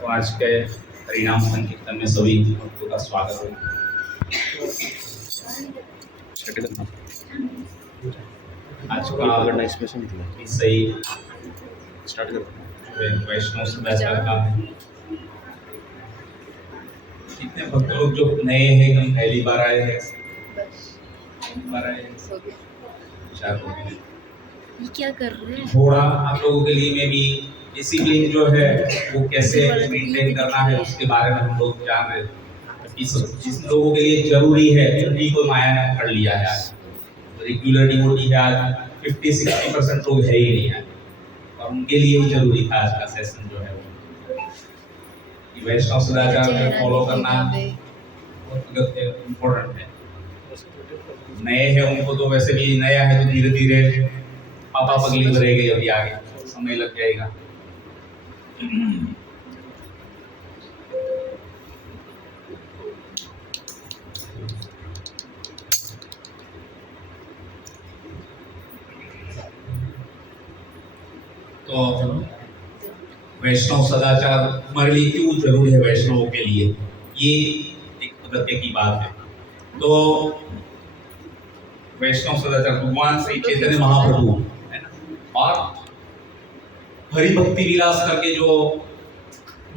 तो आज के हरिनाम संकीर्तन में सभी भक्तों का स्वागत है। आज का विषय वैष्णव सदाचार का है। कितने भक्त लोग जो नए हैं, एकदम पहली बार आए हैं? क्या कर रहे हैं? थोड़ा आप लोगों के लिए में भी डिसिप्लिन जो है वो कैसे मेंटेन करना है उसके बारे में हम लोग जान रहे हैं। जिस लोगों के लिए जरूरी है उन्हीं को माया ने पकड़ लिया है। आज रेगुलर डिवोटी है, आज 50-60% लोग है ही नहीं है, और उनके लिए ही जरूरी था आज का सेशन जो है वो वैष्णव सदाचार में फॉलो करना बहुत इम्पोर्टेंट है। नए हैं उनको तो वैसे भी नया है तो धीरे धीरे पापा पगली भरेगी, अभी आगे समय लग जाएगा। तो वैष्णव सदाचार हमारे लिए क्यों जरूरी है? वैष्णवों के लिए ये एक अगत्य की बात है। तो वैष्णव सदाचार भगवान श्री चैतन्य महाप्रभु है ना, और हरि भक्ति विलास करके जो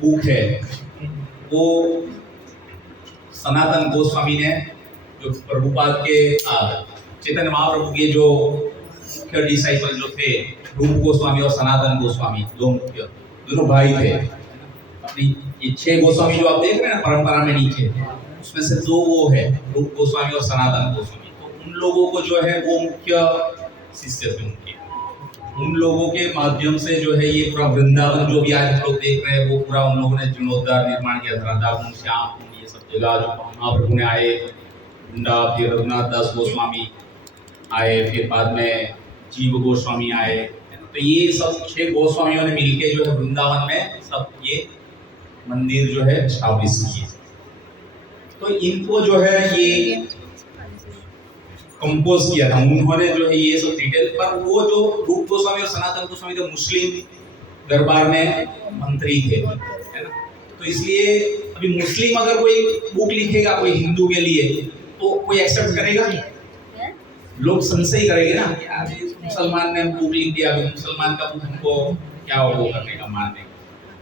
बुक है वो सनातन गोस्वामी ने, जो प्रभुपाद के चैतन्य महाप्रभु के जो मुख्य डिसाइपल जो थे, रूप गोस्वामी और सनातन गोस्वामी, दोनों भाई थे। अपनी ये 6 गोस्वामी जो आप देख रहे हैं ना परंपरा में नीचे, उसमें से 2 वो है, रूप गोस्वामी और सनातन गोस्वामी। तो उन लोगों को जो है वो मुख्य शिष्य थे उनके। उन लोगों के माध्यम से जो है ये पूरा वृंदावन जो भी आज हम लोग देख रहे हैं वो पूरा उन लोगों ने जीर्णोद्धार निर्माण किया था। राधा कुंड, श्याम कुंड, ये सब जगह जो महाप्रभु ने आए, फिर रघुनाथ दास गोस्वामी आए, फिर बाद में जीव गोस्वामी आए। तो ये सब 6 गोस्वामियों ने मिलके जो है वृंदावन में सब ये मंदिर जो है स्टैब्लिश किए। तो इनको जो है ये कंपोज किया था उन्होंने, जो है ये सब डिटेल। पर वो जो रूप गोस्वामी और सनातन गोस्वामी तो मुस्लिम दरबार में मंत्री थे, है ना। तो इसलिए अभी मुस्लिम अगर कोई बुक लिखेगा कोई हिंदू के लिए तो कोई एक्सेप्ट करेगा? लोग संशय करेंगे ना, यार मुसलमान ने बुक लिख दिया, मुसलमान का बुक हमको क्या वो करने का, मानने का।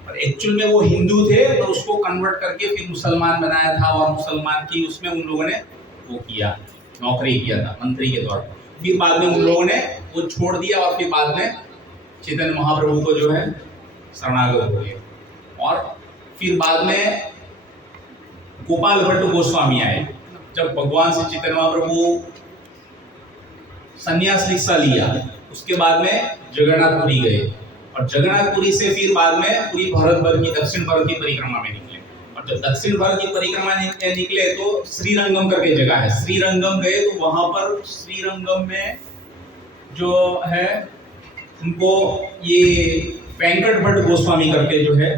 पर एक्चुअल में वो हिंदू थे तो उसको कन्वर्ट करके फिर मुसलमान बनाया था, और मुसलमान की उसमें उन लोगों ने वो किया, नौकरी किया था मंत्री के तौर पर। फिर बाद में उन लोगों ने वो छोड़ दिया, और फिर बाद में चैतन्य महाप्रभु को जो है शरणागत हो गए। और फिर बाद में गोपाल भट्ट गोस्वामी आए। जब भगवान श्री चैतन्य महाप्रभु संन्यास दीक्षा लिया, उसके बाद में जगन्नाथपुरी गए, और जगन्नाथपुरी से फिर बाद में पूरी भारत भर की, दक्षिण भारत की परिक्रमा में निकले। और जब दक्षिण भारत की परिक्रमा निकले तो श्रीरंगम करके जगह है, श्रीरंगम गए। तो वहां पर श्रीरंगम में जो है उनको ये वेंकट भट्ट गोस्वामी करके जो है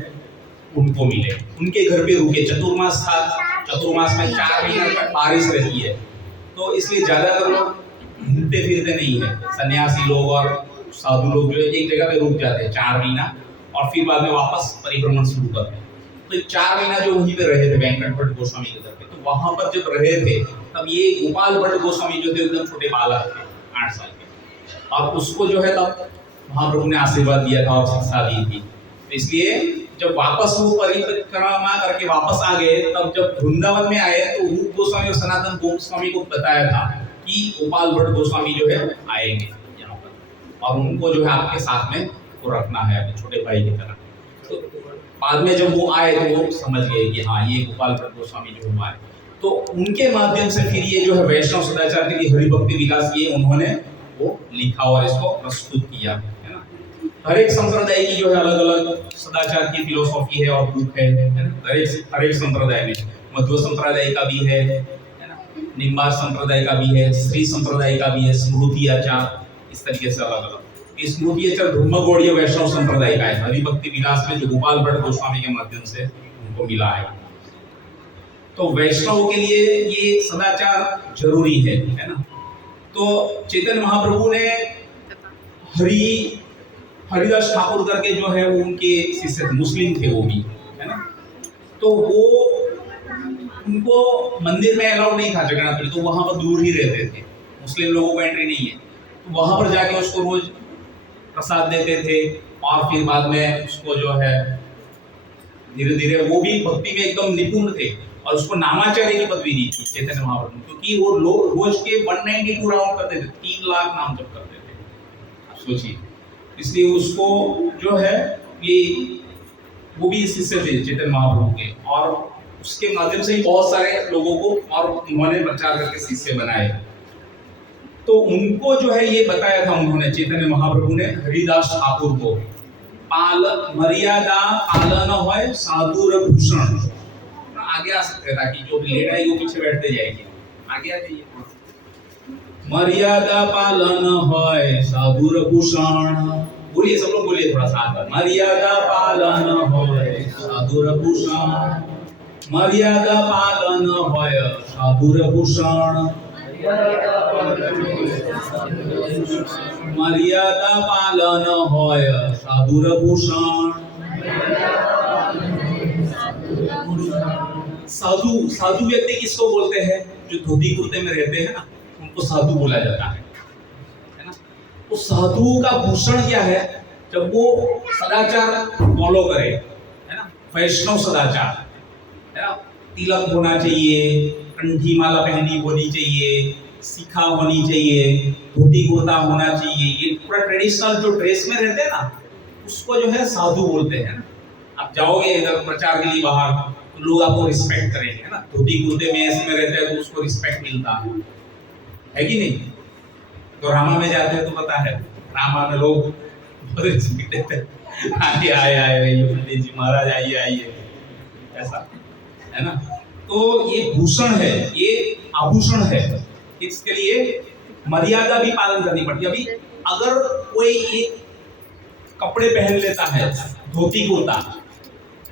उनको मिले, उनके घर पे रुके। चतुर्मास था, चतुर्मास में 4 महीने तक बारिश रहती है, तो इसलिए ज्यादातर लोग घूमते फिरते नहीं है। सन्यासी लोग और साधु लोग जो है एक जगह पे रुक जाते हैं 4 महीना, और फिर बाद में वापस परिभ्रमण शुरू करते हैं। तो 4 महीना जो वहीं पे रहे थे वेंकट भट्ट गोस्वामी के घर पे, तो वहां पर जब रहे थे तब ये गोपाल भट्ट गोस्वामी जो थे एकदम छोटे बालक थे, 8 साल के, और उसको जो है तब महाप्रभु ने आशीर्वाद दिया था और शिक्षा दी थी। तो इसलिए जब वापस वो परिक्रमा करके वापस आ गए, तब जब वृंदावन में आए तो रूप गोस्वामी और सनातन गोस्वामी को बताया था कि गोपाल भट्ट गोस्वामी जो है आएंगे यहाँ पर, और उनको जो है आपके साथ में वो रखना है अपने छोटे भाई की तरह। तो बाद में जब वो आए तो वो समझ गए कि हाँ ये गोपाल भट्ट गोस्वामी जो हुआ है। तो उनके माध्यम से फिर ये जो है वैष्णव सदाचार के लिए हरि भक्ति विलास ये उन्होंने वो लिखा और इसको प्रस्तुत किया, है ना। हर एक संप्रदाय की जो है अलग अलग सदाचार की फिलोसॉफी है और बुक है ना। हर एक संप्रदाय में मध्व संप्रदाय का भी है ना, निम्बार संप्रदाय का भी है, श्री संप्रदाय का भी है, स्मृति आचार, इस तरीके से अलग अलग। स्मृति आचार ब्रह्मगौड़ीय वैष्णव संप्रदाय का है, हरि भक्ति विलास में जो गोपाल भट्ट गोस्वामी के माध्यम से उनको मिला है। तो वैष्णव के लिए ये सदाचार जरूरी है ना। तो चैतन्य महाप्रभु ने हरिदास ठाकुर करके जो है वो उनके शिष्य मुस्लिम थे वो भी, है ना। तो वो उनको मंदिर में अलाउड नहीं था जगन्नाथपुरी, तो वहां पर दूर ही रहते थे, मुस्लिम लोगों को एंट्री नहीं है, तो वहां पर जाके उसको रोज प्रसाद देते थे। और फिर बाद में उसको जो है धीरे धीरे वो भी भक्ति में एकदम निपुण थे, और उसको नामाचार्य की पदवी दी थी चैतन्य महाप्रभु, क्योंकि वो रोज के 192 राउंड करते थे, 3 लाख नाम जप करते थे, आप सोचिए। इसलिए उसको जो है ये वो भी शिष्य थे चैतन्य महाप्रभु के, और उसके माध्यम से ही बहुत सारे लोगों को और उन्होंने प्रचार करके शिष्य बनाए। तो उनको जो है ये बताया था उन्होंने, चैतन्य महाप्रभु ने हरिदास ठाकुर को, मर्यादा पालन होय साधुर भूषण। आगे आ सकते हैं ताकि जो लेट आएगी वो पीछे बैठते जाएगी, आगे आ जाइए। मर्यादा पालन होय साधुर भूषण, बोलिए सब लोग बोलिए थोड़ा साथ। मर्यादा पालन होय साधुर भूषण, मर्यादा पालन होय साधुर भूषण, मर्यादा पालन होय साधुर भूषण। साधु साधु व्यक्ति किसको बोलते हैं? जो धोती कुर्ते में रहते हैं ना, उनको साधु बोला जाता है ना। तो साधु का भूषण क्या है? जब वो सदाचार फॉलो करे, है ना, वैष्णव सदाचार, है ना, तिलक होना चाहिए, कंठी माला पहनी होनी चाहिए, शिखा होनी चाहिए, धोती कुर्ता होना चाहिए, ये पूरा ट्रेडिशनल जो ड्रेस में रहते हैं ना, उसको जो है साधु बोलते हैं ना। आप जाओगे इधर प्रचार के लिए बाहर, तो लोग आपको रिस्पेक्ट करेंगे, है ना। धोती कुर्ते में ऐसे में रहते हैं तो उसको रिस्पेक्ट मिलता है कि नहीं। तो रामा में जाते हैं तो पता है, रामा में लोग बहुत रिस्पेक्ट देते हैं, आइए आइए पंडित जी महाराज आइए आइए, ऐसा है ना। तो ये भूषण है, ये आभूषण है, इसके लिए मर्यादा भी पालन करनी पड़ती है। अभी अगर कोई एक कपड़े पहन लेता है धोती कुर्ता,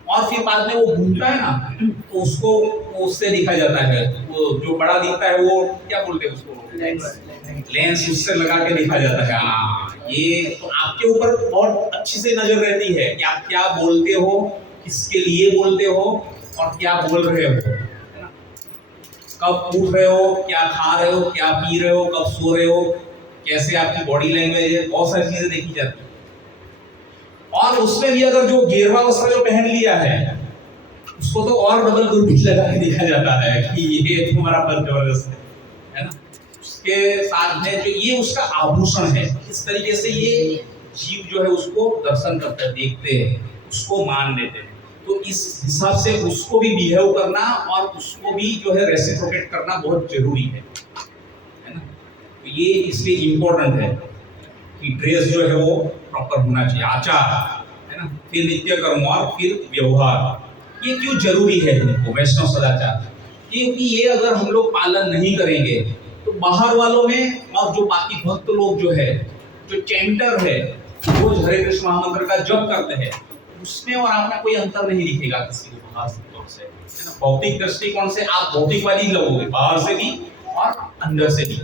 और फिर बाद में वो घूमता है ना, तो उसको उससे दिखा जाता है, वो जो बड़ा दिखता है वो क्या बोलते हैं उसको, लेंस उससे लगा के दिखा जाता है। हाँ, ये तो आपके ऊपर बहुत अच्छी से नजर रहती है कि आप क्या बोलते हो, किसके लिए बोलते हो, और क्या बोल रहे हो, है ना। कब उठ रहे हो, क्या खा रहे हो, क्या पी रहे हो, कब सो रहे हो, कैसे आपकी बॉडी लैंग्वेज है, बहुत सारी चीजें देखी जाती है। और उसमें भी अगर जो गेरुआ वस्त्र जो पहन लिया है, उसको तो और डबल दूरबीन लगा के देखा जाता है कि ये तुम्हारा पर जबरदस्त है ना। उसके साथ में जो ये उसका आभूषण है, इस तरीके से ये जीव जो है उसको दर्शन करते हैं, देखते हैं, उसको मान लेते हैं। तो इस हिसाब से उसको भी बिहेव करना और उसको भी जो है रेसिप्रोकेट करना बहुत जरूरी है ना। तो ये इसलिए इम्पोर्टेंट है कि ड्रेस जो है वो प्रॉपर होना चाहिए, आचार, है ना, फिर नित्य कर्म और फिर व्यवहार। ये क्यों जरूरी है हमको वैष्णव सदाचार? क्योंकि ये अगर हम लोग पालन नहीं करेंगे तो बाहर वालों में और जो बाकी भक्त लोग जो है, जो चैंटर है, रोज हरे कृष्ण महामंत्र का जप करते हैं, उसमें और आप में कोई अंतर नहीं दिखेगा किसी को बाहर से, है ना। भौतिक दृष्टिकोण से आप भौतिकवादी लगोगे, बाहर से भी और अंदर से भी।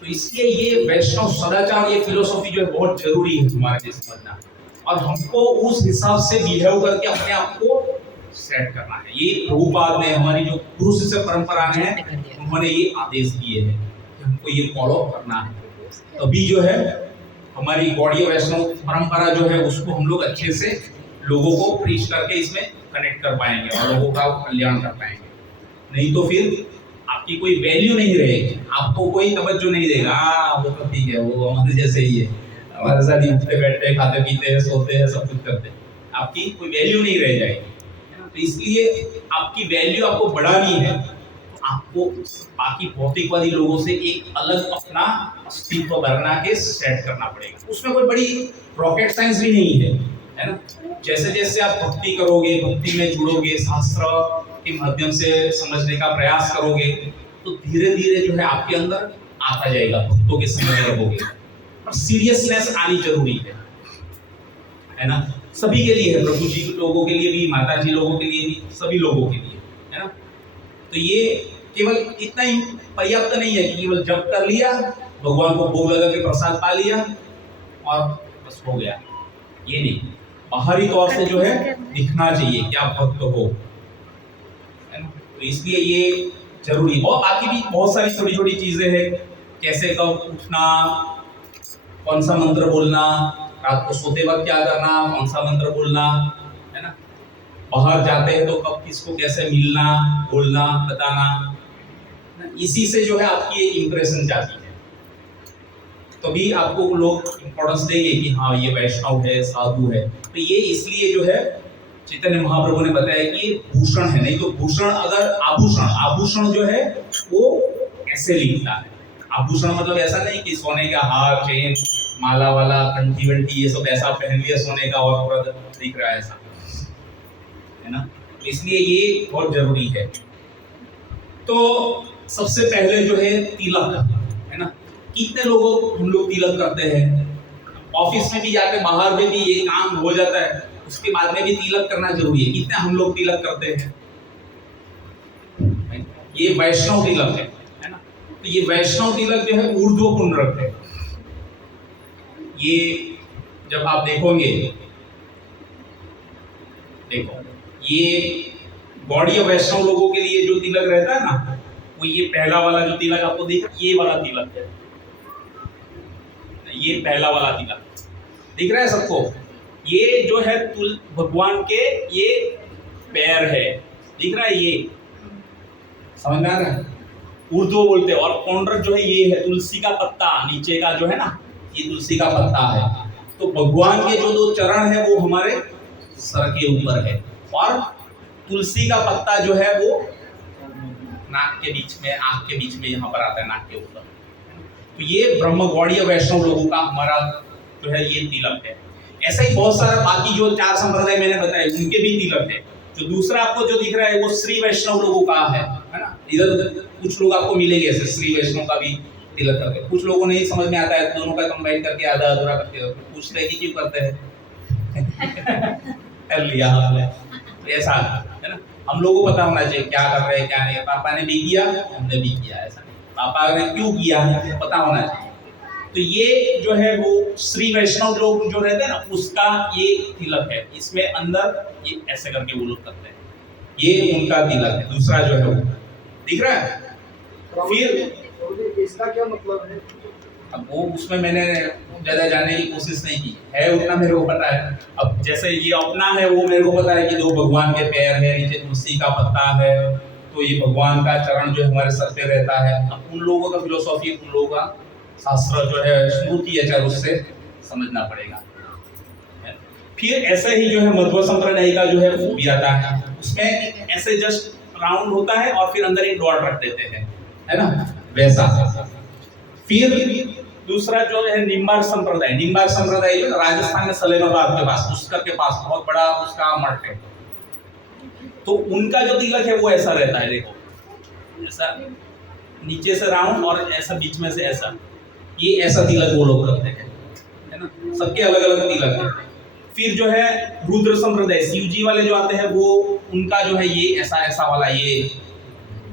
तो इसलिए ये वैष्णव सदाचार, ये फिलोसॉफी जो है बहुत जरूरी है तुम्हारे लिए समझना, और हमको उस हिसाब से बिहेव करके अपने आप को सेट करना है। ये प्रभुपाद ने, हमारी जो गुरु शिष्य परंपरा है, उन्होंने ये आदेश दिए हैं कि हमको ये फॉलो करना है। तभी जो है हमारी गौड़ीय वैष्णव परंपरा जो है उसको हम लोग अच्छे से लोगों को प्रीच करके इसमें कनेक्ट कर पाएंगे और लोगों का कल्याण कर पाएंगे। नहीं तो फिर आपकी कोई वैल्यू नहीं रहेगी, आपको कोई तवज्जो नहीं देगा। वो तो ठीक है, वो हमारे जैसे ही है, हमारे साथ ही उठते बैठते, खाते पीते हैं, सोते हैं, सब कुछ करते हैं, आपकी कोई वैल्यू नहीं रह जाएगी। तो इसलिए आपकी वैल्यू आपको बढ़ानी है, आपको बाकी भौतिकवादी लोगों से एक अलग अपना अस्तित्व बना के सेट करना पड़ेगा। उसमें कोई बड़ी रॉकेट साइंस भी नहीं है ना। जैसे जैसे आप भक्ति करोगे, भक्ति में जुड़ोगे, शास्त्र के माध्यम से समझने का प्रयास करोगे, तो धीरे धीरे जो है आपके अंदर आता जाएगा, भक्तों के समझ लगोगे। और सीरियसनेस आनी जरूरी है ना, सभी के लिए है, प्रभु जी लोगों के लिए भी, माता जी लोगों के लिए भी, सभी लोगों के लिए, है ना। तो ये केवल इतना ही पर्याप्त नहीं है कि केवल जप कर लिया, भगवान को भोग लगा के प्रसाद पा लिया और बस हो गया, ये नहीं। बाहरी तौर से जो है दिखना चाहिए कि आप भक्त हो, है ना। तो इसलिए ये जरूरी है। और बाकी भी बहुत सारी छोटी छोटी चीजें हैं, कैसे कब उठना, कौन सा मंत्र बोलना, रात को सोते वक्त क्या करना, कौन सा मंत्र बोलना, है ना। बाहर जाते हैं तो कब किसको कैसे मिलना, बोलना, बताना, इसी से जो है आपकी एक इंप्रेशन जाती है। तभी आपको लोग इम्पोर्टेंस देंगे कि हाँ ये वैष्णव है, साधु है। तो ये इसलिए जो है चैतन्य महाप्रभु ने बताया कि ये भूषण है, नहीं तो भूषण अगर आभूषण जो है वो ऐसे लिखता है। आभूषण मतलब ऐसा नहीं कि सोने का हार, चेन, माला वाला, कंठी वंठी ये सब ऐसा पहन लिया सोने का और पूरा दिख रहा है ऐसा, है ना। इसलिए ये बहुत जरूरी है। तो सबसे पहले जो है तिलक, है ना। कितने लोगों हम लोग तिलक करते हैं, ऑफिस में भी जाके, बाहर में भी ये काम हो जाता है, उसके बाद में भी तिलक करना जरूरी है। कितने हम लोग तिलक करते हैं, ये वैष्णव तिलक है ना। तो ये वैष्णव तिलक जो है ऊर्ध्व पुंड्रक है। ये जब आप देखोगे, देखो ये गौड़ीय वैष्णव लोगों के लिए जो तिलक रहता है ना, वो ये पहला वाला जो तिलक आपको दिख रहा है, ये वाला तिलक है। ये पहला वाला तिलक दिख रहा है सबको। ये जो है भगवान के ये पैर है, दिख रहा है, ये समझ में आ रहा है। ऊर्ध्व बोलते हैं। और पौंड्रक जो है ये है तुलसी का पत्ता, नीचे का जो है ना, ये तुलसी का पत्ता है। तो भगवान के जो दो चरण है वो हमारे सर के ऊपर है, और तुलसी का पत्ता जो है वो नाक के बीच में, आंख के बीच में यहाँ पर आता है, नाक के ऊपर। तो ये ब्रह्म गौड़ीय वैष्णव लोगों का हमारा जो है ये तिलक है। ऐसा ही बहुत सारा बाकी जो 4 संप्रदाय मैंने बताए उनके भी तिलक है। जो दूसरा आपको जो दिख रहा है वो श्री वैष्णव लोगों का है ना। इधर कुछ लोग आपको मिलेंगे ऐसे श्री वैष्णव का भी तिलक करते हैं। कुछ लोगों नहीं समझ में आता है, दोनों का कंबाइन करके आधा अधूरा करके पूछते हैं कि क्यों करते हैं कर लिया हमने, तो ऐसा है ना। हम लोगों को पता होना चाहिए क्या कर रहे हैं क्या नहीं। पापा ने भी किया, हमने भी किया, ऐसा नहीं। पापा ने क्यों किया पता होना चाहिए। तो ये जो है वो श्री वैष्णव लोग जो रहते हैं ना, उसका ये तिलक है। इसमें अंदर ये ऐसे करके वो लोग करते हैं, ये उनका तिलक है। दूसरा जो है वो दिख रहा है। फिर इसका क्या मतलब है? अब वो उसमें मैंने ज्यादा जानने की कोशिश नहीं की है, उतना मेरे को पता है। अब जैसे ये अपना है वो मेरे को पता है कि 2 भगवान के पैर है, नीचे तुलसी का पत्ता है, तो ये भगवान का चरण जो हमारे सर पे रहता है। अब उन लोगों का फिलोसॉफी, उन लोगों का शास्त्र जो है, स्मृति है, चाहे उससे समझना पड़ेगा। फिर ऐसे ही जो है मध्व संप्रदाय का जो है वो भी आता है। उसमें ऐसे जस्ट राउंड होता है और फिर अंदर एक डॉट रख देते हैं, है ना, वैसा। फिर दूसरा जो है निम्बार्क संप्रदाय। निम्बार्क संप्रदाय जो राजस्थान में सलेमाबाद के पास, पुष्कर के पास बहुत बड़ा उसका मठ है। तो उनका जो तिलक है वो ऐसा रहता है, देखो ऐसा नीचे से राउंड और ऐसा बीच में से ऐसा, ये ऐसा तिलक वो लोग करते हैं, है ना। सबके अलग अलग तिलक है। फिर जो है रुद्र संप्रदाय, शिव जी वाले जो आते हैं वो, उनका जो है ये ऐसा ऐसा वाला ये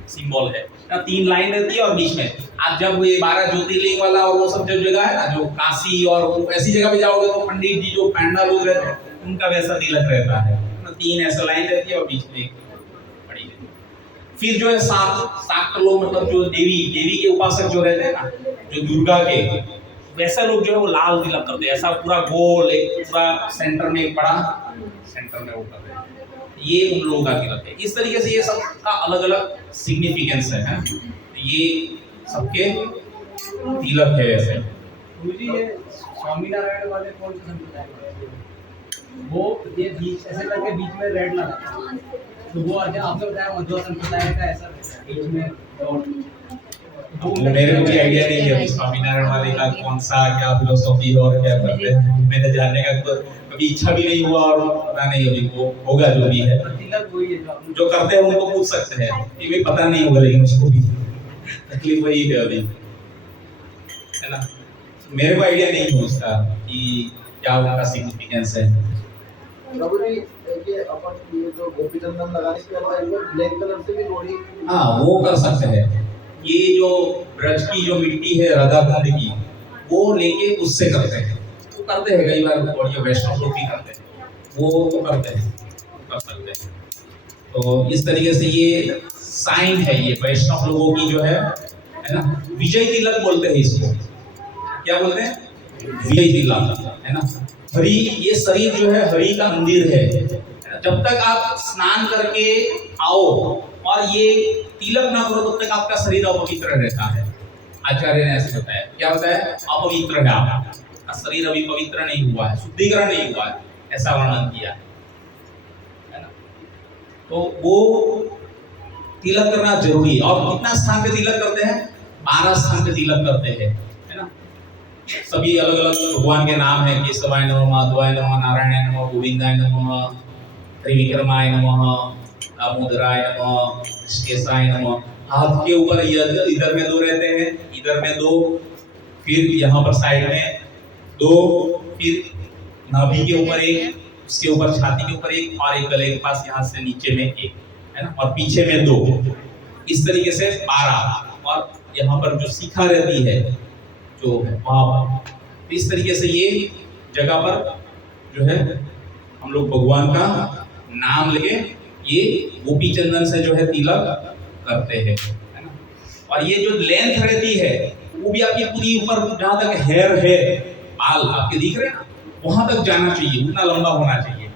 सिंबल है ना, 3 लाइन रहती है और बीच में आप जब ये 12 ज्योतिर्लिंग वाला और वो सब जो जगह है ना, जो काशी और वो ऐसी जगह पे जाओगे तो पंडित जी जो पैंडा लोग रहते हैं उनका वैसा तिलक रहता है ना, 3 ऐसा लाइन रहती है और बीच में बड़ी रहती है। फिर जो है 7 लोग, मतलब जो देवी के उपासक जो रहते हैं ना, जो दुर्गा के, वैसा लोग जो है वो लाल तिलक करते हैं, ऐसा पूरा गोल, एक पूरा सेंटर में एक बड़ा सेंटर में वो करते हैं। ये उन लोगों का तिलक है। इस तरीके से ये सब का अलग अलग सिग्निफिकेंस है। ये सबके तिलक है ऐसे। ये स्वामीनारायण वाले कौन से संप्रदाय में? वो ये बीच ऐसे करके बीच में रेड लगा, तो वो आपने बताया मध्व संप्रदाय का ऐसा बीच में डॉट। मेरे को भी आइडिया नहीं है स्वामीनारायण वाले का कौन सा क्या फिलोसॉफी है और क्या करते हैं। मैंने जानने का कभी इच्छा भी नहीं हुआ और पता नहीं, अभी वो होगा जो भी है। तिलक वही है जो करते हैं उनको पूछ सकते हैं, ये भी पता नहीं होगा, लेकिन उसको भी तकलीफ वही है अभी, है ना। मेरे को आइडिया नहीं है उसका कि क्या उनका सिग्निफिकेंस है। प्रभु जी, ये अपन ये जो गोपी चंदन लगाने के बाद ब्लैक कलर से भी रोड़ी, हाँ वो कर सकते हैं। ये जो ब्रज की जो मिट्टी है राधा कुंड की, वो लेके उससे करते हैं, वो करते हैं कई बार, और ये वैष्णव लोग भी करते हैं। वो तो करते हैं, कर सकते हैं। तो इस तरीके से ये साइन है, ये वैष्णव लोगों की जो है ना, विजय तिलक बोलते हैं इसको। क्या बोलते हैं? विजय तिलक, है ना। हरि, ये शरीर जो है हरि का मंदिर है। जब तक आप स्नान करके आओ और ये तिलक ना करो तब तक आपका शरीर अपवित्र रहता है। आचार्य ने ऐसे बताया। क्या बताया? अपवित्र है, आपका शरीर अभी पवित्र नहीं हुआ है, शुद्धिकरण नहीं हुआ है, ऐसा वर्णन किया है ना। तो वो तिलक करना जरूरी है। और कितना स्थान पे तिलक करते हैं? 12 स्थान पे तिलक करते हैं, है ना। सभी अलग अलग भगवान के नाम है, केशवाय नमः, माधवाय नमः, नारायणाय नमः, गोविंदाय नमः, त्रिविक्रमाय नमः, दामोदराय नमः, केशाय नमः। हाथ के ऊपर इधर में 2 रहते हैं, इधर में 2, फिर यहाँ पर साइड में 2, फिर नाभि के ऊपर 1, उसके ऊपर छाती के ऊपर 1 और एक गले के पास यहाँ से नीचे में 1, है ना, और पीछे में 2। इस तरीके से 12। और यहाँ पर जो शिखा रहती है जो है वहाँ पर, इस तरीके से ये जगह पर जो है हम लोग भगवान का नाम लेके ये गोपी चंदन से जो है तिलक करते हैं, है ना। और ये जो लेंथ रहती है वो भी आपकी पूरी ऊपर जहाँ तक हेयर है, बाल आपके दिख रहे हैं ना, वहां तक जाना चाहिए, उतना लंबा होना चाहिए,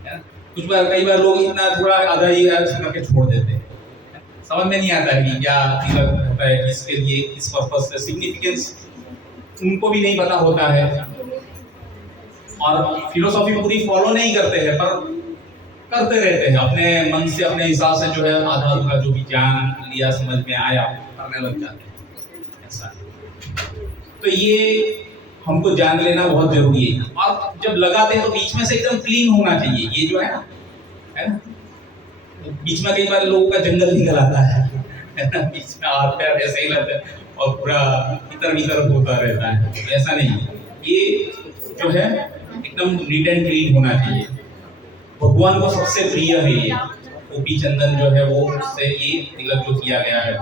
है ना? कुछ बार कई बार लोग इतना थोड़ा आधा ही करके छोड़ देते हैं, समझ में नहीं आता कि क्या तिलक होता है, किसके लिए, किस पर्पस से, सिग्निफिकेंस उनको भी नहीं पता होता है और फिलोसॉफी पूरी फॉलो नहीं करते हैं, पर करते रहते हैं अपने मन से, अपने हिसाब से जो है आधा अधूरा जो भी ज्ञान लिया, समझ में आया, करने लग जाते हैं ऐसा। तो ये हमको जान लेना बहुत जरूरी है। और जब लगाते हैं तो बीच में से एकदम क्लीन होना चाहिए, ये जो है ना, बीच में कई बार लोगों का जंगल निकल आता है ना, बीच में हाथ पैर ऐसे ही लगता है और पूरा इधर इधर होता रहता है, ऐसा नहीं। ये जो है एकदम नीट एंड क्लीन होना चाहिए। भगवान को सबसे प्रिय है ये गोपी चंदन जो है, वो उससे ये तिलक जो किया गया है।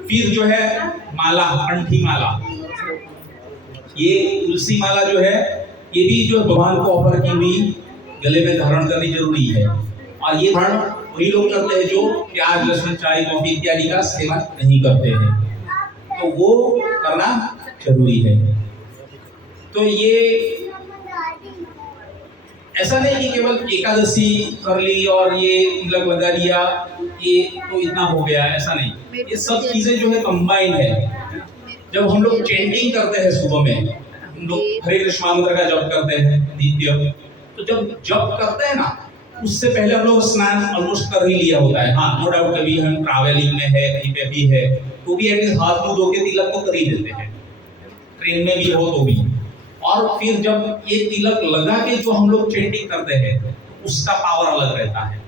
फिर जो है माला, कंठी माला, ये तुलसी माला जो है, ये भी जो भगवान को ऑफर की हुई गले में धारण करनी जरूरी है। और ये धारण वही लोग करते हैं जो प्याज, लहसुन, चाय, कॉफी इत्यादि का सेवन नहीं करते हैं, तो वो करना जरूरी है। तो ये ऐसा नहीं कि केवल एकादशी कर ली और ये तिलक लगा लिया, ये तो इतना हो गया, ऐसा नहीं। ये सब चीजें जो है कंबाइन है। जब हम लोग चैंटिंग करते हैं सुबह में, हम लोग हरे कृष्ण मंत्र का जप करते हैं नित्य, तो जब जप करते हैं ना, उससे पहले हम लोग स्नान ऑलमोस्ट कर ही लिया होता है। हाँ, नो डाउट कभी हम ट्रैवलिंग में है, कहीं पे भी है, तो भी एटलीस्ट हाथ मुंह धो के तिलक को कर ही देते हैं, ट्रेन में भी हो तो भी। और फिर जब ये तिलक लगा के जो हम लोग चैंटिंग करते हैं, उसका पावर अलग रहता है,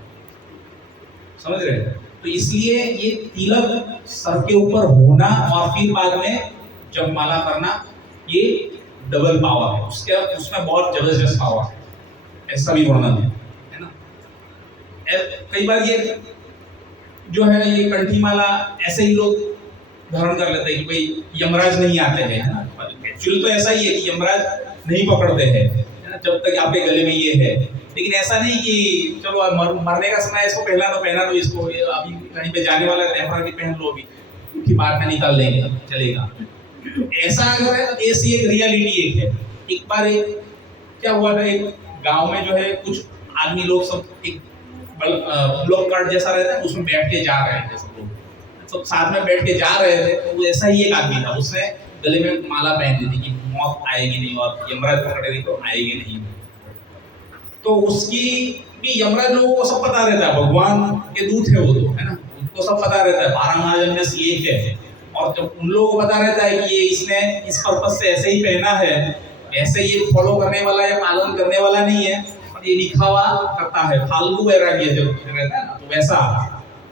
समझ रहे हैं? तो इसलिए ये तिलक सर के ऊपर होना और फिर बाद में जब माला करना, ये डबल पावर है, उसमें बहुत जबरदस्त पावर है, ऐसा भी वर्णन है ना। कई बार ये जो है ये कंठी माला ऐसे ही लोग धारण कर लेते हैं कि भाई यमराज नहीं आते हैं, है ना। एक्चुअली तो ऐसा ही है कि यमराज नहीं पकड़ते हैं जब तक आपके गले में ये है, लेकिन ऐसा नहीं कि चलो मरने का समय इसको पहना दो इसको, अभी कहीं पे जाने वाला है भी पहन लो, अभी उनकी बात में निकाल देंगे, चलेगा। ऐसा अगर है तो ऐसी एक रियलिटी एक है। एक बार क्या हुआ था, एक गांव में जो है कुछ आदमी लोग सब एक ब्लॉक कार्ड जैसा रहता है, उसमें बैठ के जा रहे थे, सब साथ में बैठ के जा रहे थे। तो ऐसा ही एक आदमी था, उसने गले में माला पहन ली थी कि मौत आएगी नहीं और यमराज पकड़ेगी तो आएगी नहीं। तो उसकी भी यमराज लोगों को सब पता रहता है, भगवान के दूत है वो, तो है ना, उनको सब पता रहता है, 12 महाजन में से एक है। और जब उन लोगों को पता रहता है कि ये इसने इस पर्पस से ऐसे ही पहना है, ऐसे ये फॉलो करने वाला या पालन करने वाला नहीं है, ये दिखावा करता है, फालतू वैराग्य जब रहता है ना, तो वैसा।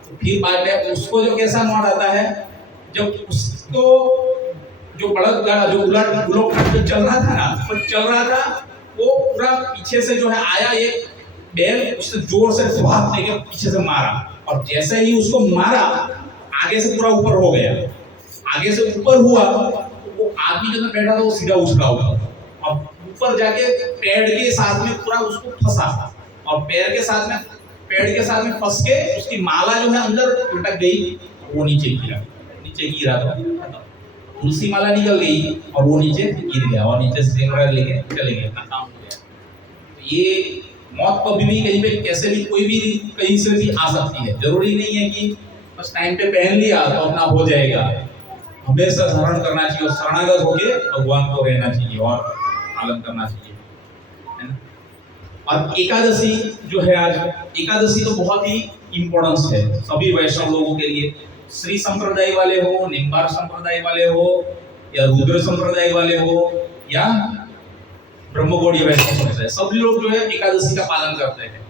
तो फिर बाद में उसको जो कैसा मोड़ आता है, जब उसको जो बड़द गाड़ा जो उलट चल रहा था ना, तो चल रहा था वो पूरा पीछे से जो है आया एक बैल, उससे जोर से स्वाद देके पीछे से मारा, और जैसे ही उसको मारा आगे से पूरा ऊपर हो गया। आगे से ऊपर हुआ तो वो आदमी जो बैठा था वो सीधा उछला हुआ, और ऊपर जाके पेड़ के साथ में पूरा उसको फंसा, और पेड़ के साथ में फंस के उसकी माला जो है अंदर लटक गई, वो नीचे गिरा तो तुलसी माला निकल गई और वो नीचे गिर गया, और नीचे से लेके चले गए, अपना काम हो गया। तो ये मौत कभी भी कहीं पे कैसे भी कोई भी कहीं से भी आ सकती है। जरूरी नहीं है कि बस टाइम पे पहन लिया तो अपना हो जाएगा। हमेशा धारण करना चाहिए और शरणागत होके भगवान को रहना चाहिए और पालन करना चाहिए, है ना। और एकादशी जो है, आज एकादशी तो बहुत ही इम्पोर्टेंस है सभी वैष्णव लोगों के लिए। श्री संप्रदाय वाले हो, निम्बार संप्रदाय वाले हो, या रुद्र संप्रदाय वाले हो, या ब्रह्मगौड़ी वैष्णव संप्रदाय, सब लोग जो है एकादशी का पालन करते हैं।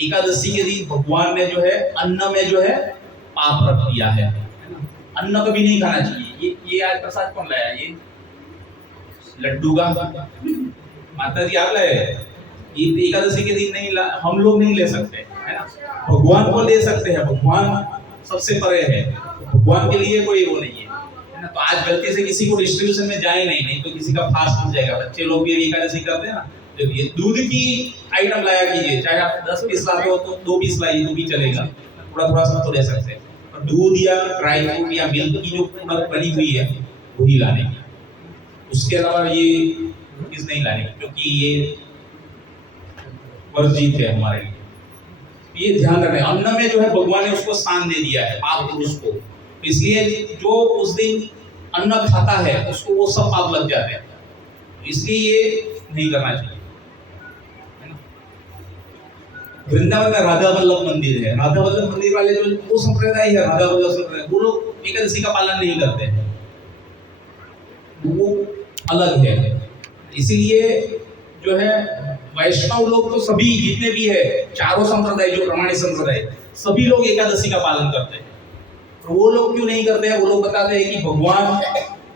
एकादशी के दिन भगवान ने जो है अन्न में जो है पाप रख दिया है ना। अन्न कभी नहीं खाना चाहिए। ये आज प्रसाद कौन लाया? ये लड्डू का माता जी आप लाए? ये एकादशी के दिन नहीं हम लोग नहीं ले सकते, है ना। भगवान को ले सकते हैं, भगवान सबसे परे है, भगवान के लिए कोई वो नहीं है ना। तो आज गलती से किसी को डिस्ट्रीब्यूशन में जाए नहीं तो किसी का फास्ट हो जाएगा। बच्चे लोग भी एकादशी करते हैं ना, तो ये दूध की आइटम लाया कीजिए, चाहे आप 10 पीस लाते हो तो 2 पीस लाइए तो भी चलेगा, थोड़ा सा तो ले सकते हैं। और दूध या ड्राई फ्रूट या मिल्क की जो प्रोडक्ट बनी हुई है वही लाने की, उसके अलावा ये चीज नहीं लाने की, क्योंकि ये वर्जित है हमारे लिए। ये ध्यान रखना है। अन्न में जो है भगवान ने उसको स्थान दे दिया है, पाप पुरुष को, इसलिए जो उस दिन अन्न खाता है उसको वो सब पाप लग जाते हैं, इसलिए ये नहीं करना चाहिए, है ना। वृंदावन में राधा वल्लभ मंदिर है, राधा वल्लभ मंदिर वाले जो वो संप्रदाय है, राधा वल्लभ संप्रदाय, वो लोग एकादशी का पालन नहीं करते हैं, वो अलग है। इसीलिए जो है वैष्णव लोग तो सभी जितने भी है, चारों संप्रदाय जो प्रमाणित संप्रदाय, सभी लोग एकादशी का पालन करते हैं। तो वो लोग क्यों नहीं करते हैं? वो लोग बताते हैं कि भगवान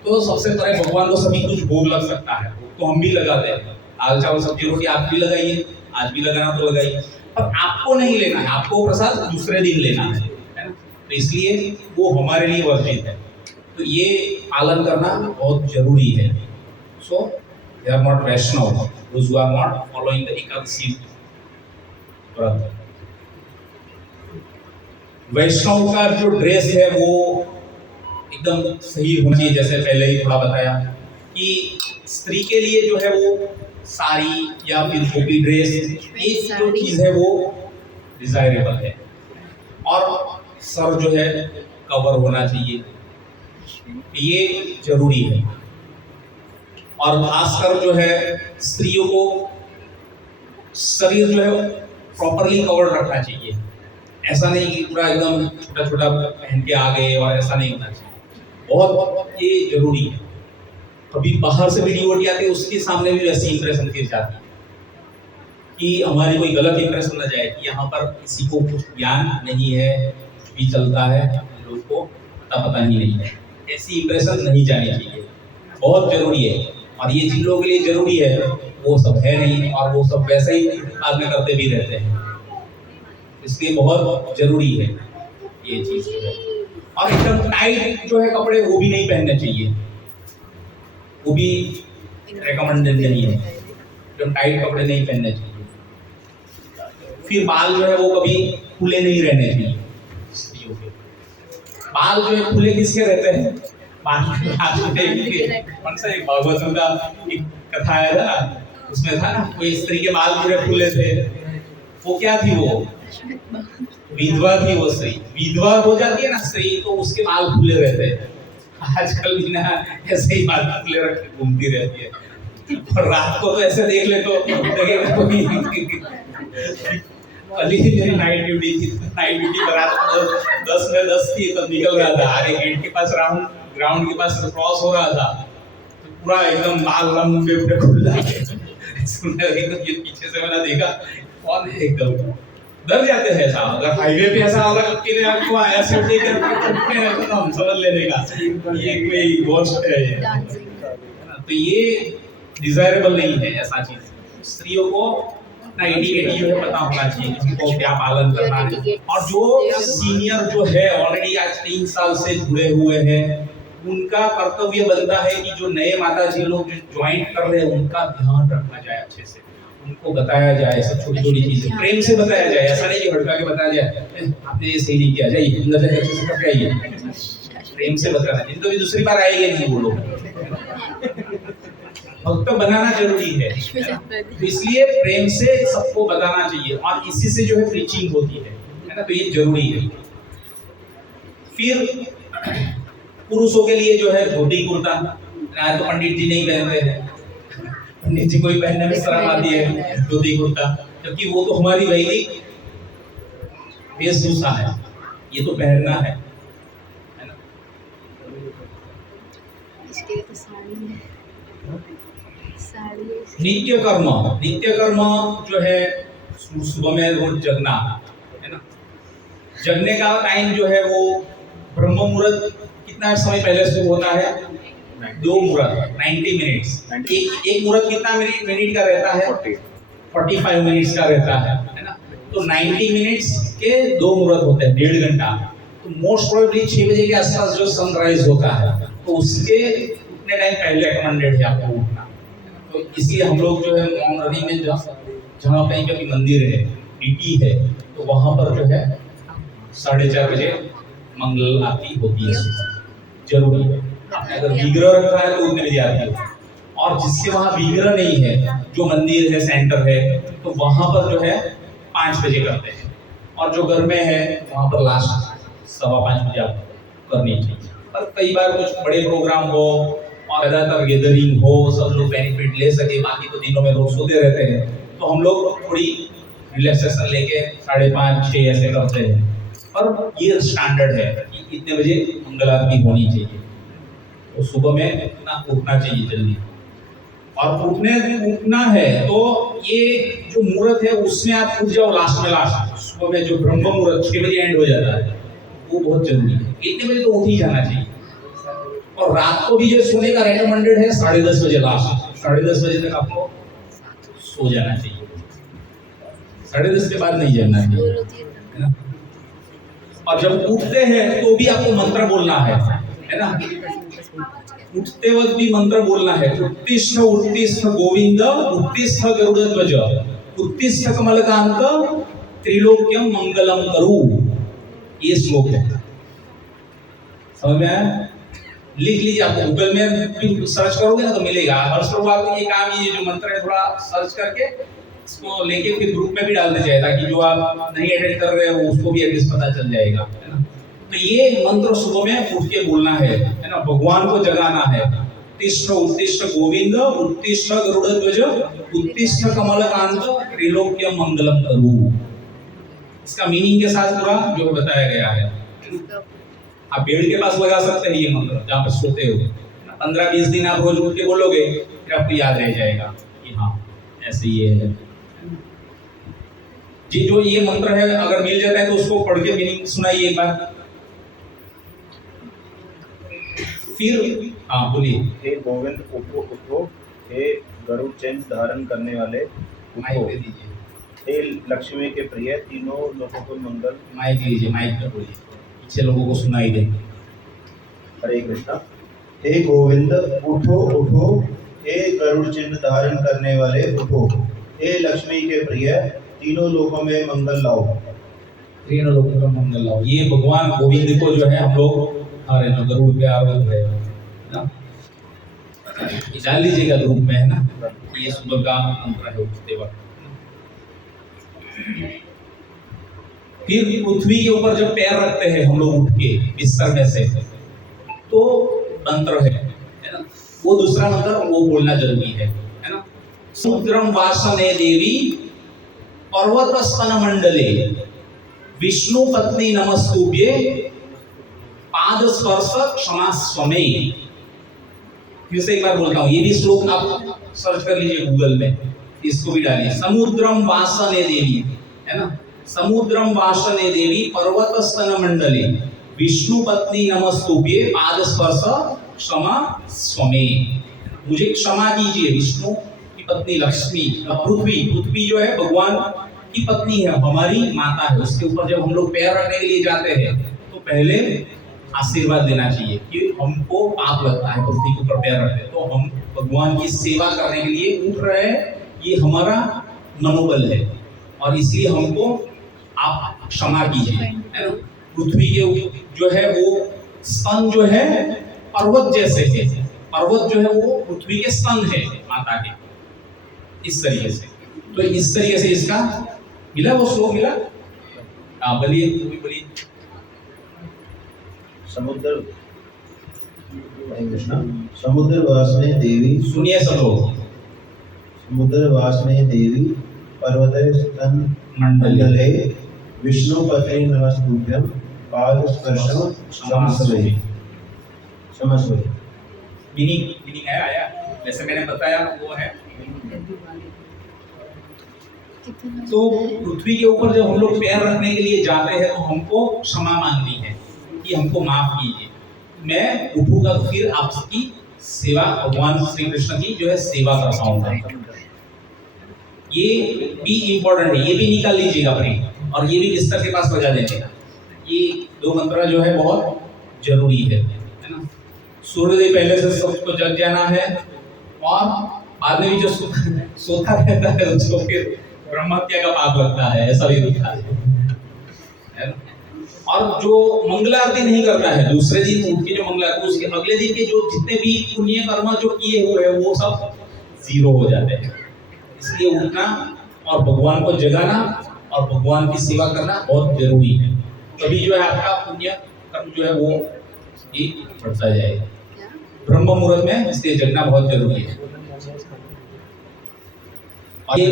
तो सबसे पहले, भगवान को सभी कुछ भोग लग सकता है, तो हम भी लगाते हैं। दाल चावल सब्जी रोटी आप भी लगाइए, आज भी लगाना तो लगाइए, पर आपको नहीं लेना है, आपको प्रसाद दूसरे दिन लेना है ना। तो इसलिए वो हमारे लिए वर्जित है, तो ये पालन करना बहुत जरूरी है। सो they are not Vaishnav, those who are not following the Ekadashi व्रत। वैष्णव का जो ड्रेस है वो एकदम सही होनी चाहिए, जैसे पहले ही थोड़ा बताया कि स्त्री के लिए जो है वो साड़ी या फिर गोपी ड्रेस, ये जो चीज है वो डिजायरेबल है, और सर जो है कवर होना चाहिए, ये जरूरी है। और खासकर जो है स्त्रियों को शरीर जो है प्रॉपरली कवर्ड रखना चाहिए, ऐसा नहीं कि पूरा एकदम छोटा छोटा पहन के आ गए, और ऐसा नहीं होना चाहिए, बहुत ये जरूरी है। कभी बाहर से भी डिवोटी आते हैं, उसके सामने भी वैसी इंप्रेशन गिर जाती है कि हमारी कोई गलत इंप्रेशन न जाए कि यहाँ पर किसी को कुछ ज्ञान नहीं है, कुछ भी चलता है, लोगों को पता ही नहीं है, ऐसी इंप्रेशन नहीं जानी चाहिए, बहुत जरूरी है। और ये जिन लोगों के लिए जरूरी है वो सब है नहीं, और वो सब वैसे ही बाद में करते भी रहते हैं, इसलिए बहुत जरूरी है ये चीज जो है। और एकदम टाइट जो है कपड़े वो भी नहीं पहनने चाहिए, वो भी रिकमेंडेड नहीं है, एकदम टाइट कपड़े नहीं पहनने चाहिए। फिर बाल जो है वो कभी खुले नहीं रहने चाहिए स्त्रियों के। बाल जो है खुले किसके रहते हैं? कौन सा एक भागवतम का एक कथा आया था, उसमें था ना कोई स्त्री के बाल पूरे खुले थे, वो क्या थी? वो विधवा थी। वो स्त्री विधवा हो जाती है ना स्त्री, तो उसके बाल खुले रहते हैं। आजकल भी ना ऐसे ही बाल खुले रख के घूमती रहती है, और रात को तो ऐसे देख ले तो लगेगा अली मेरी नाइट ड्यूटी रात को 10 में 10 थी, तो निकल रहा था, आगे गेट के पास ग्राउंड के पास क्रॉस हो रहा था, तो पूरा एकदम लाल रंग पे पूरे खुला सुनने लगे। तो ये पीछे से मैंने देखा, कौन है, एकदम डर जाते हैं ऐसा। अगर हाईवे पे ऐसा होगा कि आपको ऐसे उठे कर तो हम समझ लेने का ये कोई घोस्ट है ये, तो ये डिजायरेबल नहीं है ऐसा चीज। स्त्रियों को अपना एटिकेट जो है पता होना चाहिए, किसको क्या पालन करना है। और जो सीनियर जो है ऑलरेडी आज 3 साल से जुड़े हुए हैं, उनका कर्तव्य बनता है कि जो नए माता जी लोग जो ज्वाइन कर रहे हैं उनका ध्यान रखा जाए, अच्छे से उनको बताया जाए, सब छोटी छोटी चीजें प्रेम से बताया जाए। ऐसा नहीं कि भड़का के बताया जाए आपने ये सही नहीं किया, जाइए अंदर जाके अच्छे से करके आइए। प्रेम से बताना, जिनको भी दूसरी बार आएंगे नहीं वो लोग। भक्त बनाना जरूरी है, तो इसलिए प्रेम से सबको बताना चाहिए, और इसी से जो है प्रीचिंग होती है ना, तो ये जरूरी है। फिर पुरुषों के लिए जो है धोती कुर्ता, आज तो पंडित जी नहीं पहनते हैं, पंडित जी को भी पहनने में शर्म आती है धोती कुर्ता, क्योंकि वो तो हमारी वैदिक वेशभूषा है, ये तो पहनना है ना। इसके लिए तो साड़ी है, साड़ी है। नित्य कर्म जो है सुबह में रोज जगना है ना। जगने का टाइम जो है वो ब्रह्म मुहूर्त कितना समय पहले शुरू होता है? 2 मुहूर्त 90 मिनट्स। एक मुहूर्त कितना मिनट का रहता है? 45 मिनट्स का रहता है ना। तो 90 मिनट्स के 2 मुहूर्त होते हैं, 1.5 घंटा। तो मोस्ट प्रोबेबली 6 बजे के आसपास जो सनराइज होता है, तो उसके उतने टाइम पहले रिकमेंडेड है आपको उठना। तो इसलिए हम लोग जो है मौन में जहाँ कहीं पे भी मंदिर है, डीटी है, तो वहाँ पर जो है 4:30 बजे मंगल आरती होती है, जरूरी है। आपने अगर विग्रह रखा है तो उतने बजे आरती है, और जिसके वहाँ विग्रह नहीं है, जो मंदिर है, सेंटर है, तो वहाँ पर जो है 5 बजे करते हैं, और जो घर में है वहाँ पर लास्ट 5:15 बजे आपको करनी चाहिए। और कई बार कुछ बड़े प्रोग्राम हो और ज़्यादातर गैदरिंग हो, सब लोग बेनिफिट ले सके, बाकी तो दिनों में लोग सोते रहते हैं, तो हम लोग थोड़ी रिलैक्सेशन लेके 5:30-6 ऐसे करते हैं। और ये स्टैंडर्ड है कि इतने बजे मंगल आरती होनी चाहिए, तो सुबह में उठना चाहिए जल्दी। और उठना है तो ये जो मुहूर्त है उसमें आप उठ जाओ लास्ट सुबह में, जो ब्रह्म मुहूर्त 6 बजे एंड हो जाता है, वो बहुत जरूरी है। इतने बजे तो उठ ही जाना चाहिए। और रात को भी जो सोने का रेकमेंडेड है 10:30 बजे, लास्ट 10:30 बजे तक आपको सो जाना चाहिए, 10:30 के बाद नहीं जाना चाहिए, है ना। और जब उठते हैं तो भी आपको मंत्र बोलना है ना। उठते वक्त भी मंत्र बोलना है, उत्तिष्ठ उत्तिष्ठ गोविंद, उत्तिष्ठ गरुड़ध्वज, उत्तिष्ठ कमलकांत, त्रिलोक्यम मंगलम करू। ये श्लोक है, समझ में आया? लिख लीजिए, आप गूगल में सर्च करोगे ना तो मिलेगा। हर शुरुआत ये काम, ये जो मंत्र है थोड़ा सर्च करके इसको लेके फिर ग्रुप में भी डाल दीजिए, ताकि जो आप नहीं अटेंड कर रहे हो उसको भी एटलीस्ट पता चल जाएगा, है ना। तो ये मंत्र सुबह में उठ के बोलना है ना, भगवान को जगाना है। उत्तिष्ठ उत्तिष्ठ गोविंद, उत्तिष्ठ गरुड़ध्वज, उत्तिष्ठ कमलकांत, त्रिलोक्यम मंगलम करू। इसका मीनिंग के साथ पूरा जो बताया गया है। आप बेड के पास लगा सकते हैं ये मंत्र, जहाँ पर सोते हो। 15-20 दिन आप रोज उठ के बोलोगे, फिर आपको याद रह जाएगा कि हाँ ऐसे ये है जी। जो ये मंत्र है अगर मिल जाता है तो उसको पढ़ के मीनिंग सुनाइए एक बार। फिर हाँ बोलिए। हे गोविंद उठो उठो, हे गरुड़ चिन्ह धारण करने वाले उठो, हे लक्ष्मी के प्रिय, तीनों लोगों को मंगल। माइक लीजिए, माइक पर बोलिए, पीछे लोगों को सुनाई दे। हरे कृष्णा। हे गोविंद उठो उठो, हे गरुड़ चिन्ह धारण करने वाले उठो, हे लक्ष्मी के प्रिय, तीनों लोगों में मंगल लाओ। तीनों लोगों का मंगल लाओ। ये भगवान गोविंद को जो है हम लोग हमारे जो गरुड़ पे आरोप है ना, ये जान लीजिएगा ग्रुप में, है ना। ये सुबह का मंत्र है उठते वक्त। फिर पृथ्वी के ऊपर जब पैर रखते हैं हम लोग उठ के बिस्तर में से, तो मंत्र है ना, वो दूसरा मंत्र वो बोलना जरूरी है ना। समुद्रम वासने देवी पर्वत स्तन मंडले, विष्णु पत्नी नमस्तुभ्ये, पाद स्पर्श क्षमा स्वमे। फिर से एक बार बोलता हूँ, ये भी श्लोक आप सर्च कर लीजिए गूगल में, इसको भी डालिए। समुद्रम वासने देवी, है ना, समुद्रम वासने देवी पर्वत स्तन मंडले, विष्णु पत्नी नमस्तुभ्ये, पाद स्पर्श क्षमा स्वमे। मुझे क्षमा कीजिए। विष्णु की पत्नी लक्ष्मी, पृथ्वी जो है भगवान की पत्नी है, हमारी माता है। उसके ऊपर जब हम लोग पैर रखने के लिए जाते हैं तो पहले आशीर्वाद देना चाहिए कि हमको पाप लगता है पृथ्वी के ऊपर पैर रखते, तो हम भगवान की सेवा करने के लिए उठ रहे हैं, ये हमारा मनोबल है और इसलिए हमको आप क्षमा कीजिए, है ना। पृथ्वी के जो है वो स्तन जो है पर्वत जैसे है, पर्वत जो है वो पृथ्वी के स्तन है माता के, इस तरीके से। तो इस तरीके से इसका मिला, वो श्लोक मिला। हाँ बोलिए, बोलिए। समुद्र, हरे कृष्णा। समुद्र वासने देवी, सुनिए सब लोग। समुद्र वासने देवी पर्वते स्तन मंडले विष्णु पत्नी नमस्तुभ्यं पाद स्पर्शम समस्वे समस्वे। मीनिंग है आया, जैसे मैंने बताया वो है। तो पृथ्वी के ऊपर जब हम लोग पैर रखने के लिए जाते हैं तो हमको क्षमा मांगनी है कि हमको माफ कीजिए, मैं उठूंगा तो फिर आपकी सेवा, भगवान श्री कृष्ण की जो है सेवा कर पाऊंगा। ये भी इम्पोर्टेंट है, ये भी निकाल लीजिएगा अपने, और ये भी बिस्तर के पास लगा देंगे। ये दो मंत्र जो है बहुत जरूरी है ना। सूर्योदय पहले से सबको जग जाना है और बाद में भी जो सोता रहता है उसको फिर ब्रह्महत्या का पाप लगता है, ऐसा भी लिखा है ना। और जो मंगला आरती नहीं करता है दूसरे दिन उठ के, जो मंगला आरती उसके अगले दिन के जो जितने भी पुण्य कर्म जो किए हुए हैं वो सब जीरो हो जाते हैं। इसलिए उठना और भगवान को जगाना और भगवान की सेवा करना बहुत जरूरी है, तभी जो है आपका पुण्य कर्म जो है वो ये बढ़ता जाएगा ब्रह्म मुहूर्त में, इसलिए जगना बहुत जरूरी है। और ये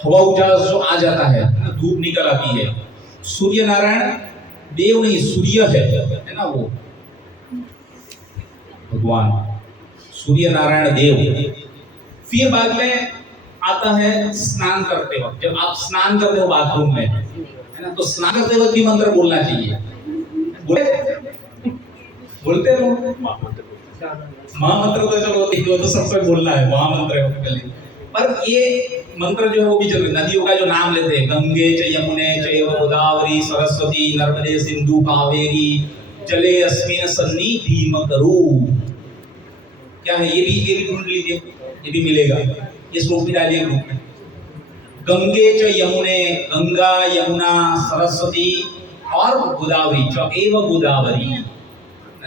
हवा उजास जो आ जाता है, धूप निकल आती है, सूर्य नारायण देव नहीं सूर्य है ना, वो भगवान सूर्य नारायण देव। फिर बाद में आता है स्नान करते वक्त, जब आप स्नान करते हो बाथरूम में, है ना, तो स्नान करते वक्त भी मंत्र बोलना चाहिए। बोलते हो महामंत्र तो चलो वो तो सबको बोलना है, महामंत्र है, पर ये मंत्र जो है वो भी जरूरी। नदियों का जो नाम लेते हैं, गंगे च यमुने चैव गोदावरी सरस्वती नर्मदे सिंधु कावेरी जले अस्मिन् सन्निधिं कुरु। क्या है ये भी ढूंढ लीजिए, ये भी मिलेगा, ये श्लोक भी डालिए ग्रुप में। गंगे च यमुने, गंगा यमुना सरस्वती और गोदावरी च एव गोदावरी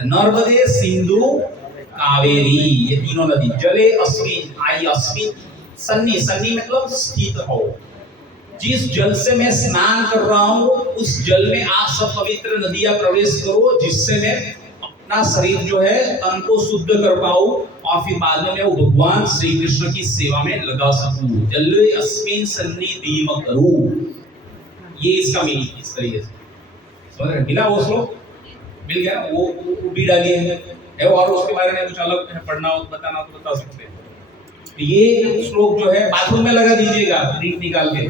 नर्मदे सिंधु कावेरी, ये तीनों नदी। जले अस्मिन्, आई अस्मिन्, सन्नी, सन्नी मतलब स्थित हो। जिस जल से मैं स्नान कर रहा हूं उस जल में आप सब पवित्र नदियां प्रवेश करो, जिससे मैं अपना शरीर जो है तन को शुद्ध कर पाऊं और फिर बाद में मैं वो भगवान श्री कृष्ण की सेवा में लगा सकूं। जले अस्मिन् सन्निधिं कुरु, ये इसका मीनिंग इस तरीके से समझ रहे। मिला वो श्लोक, मिल गया वो भी डालिए है, और उसके बारे में कुछ अलग पढ़ना हो बताना हो तो बता सकते हैं। ये श्लोक जो है बाथरूम में लगा दीजिएगा प्रिंट निकाल के,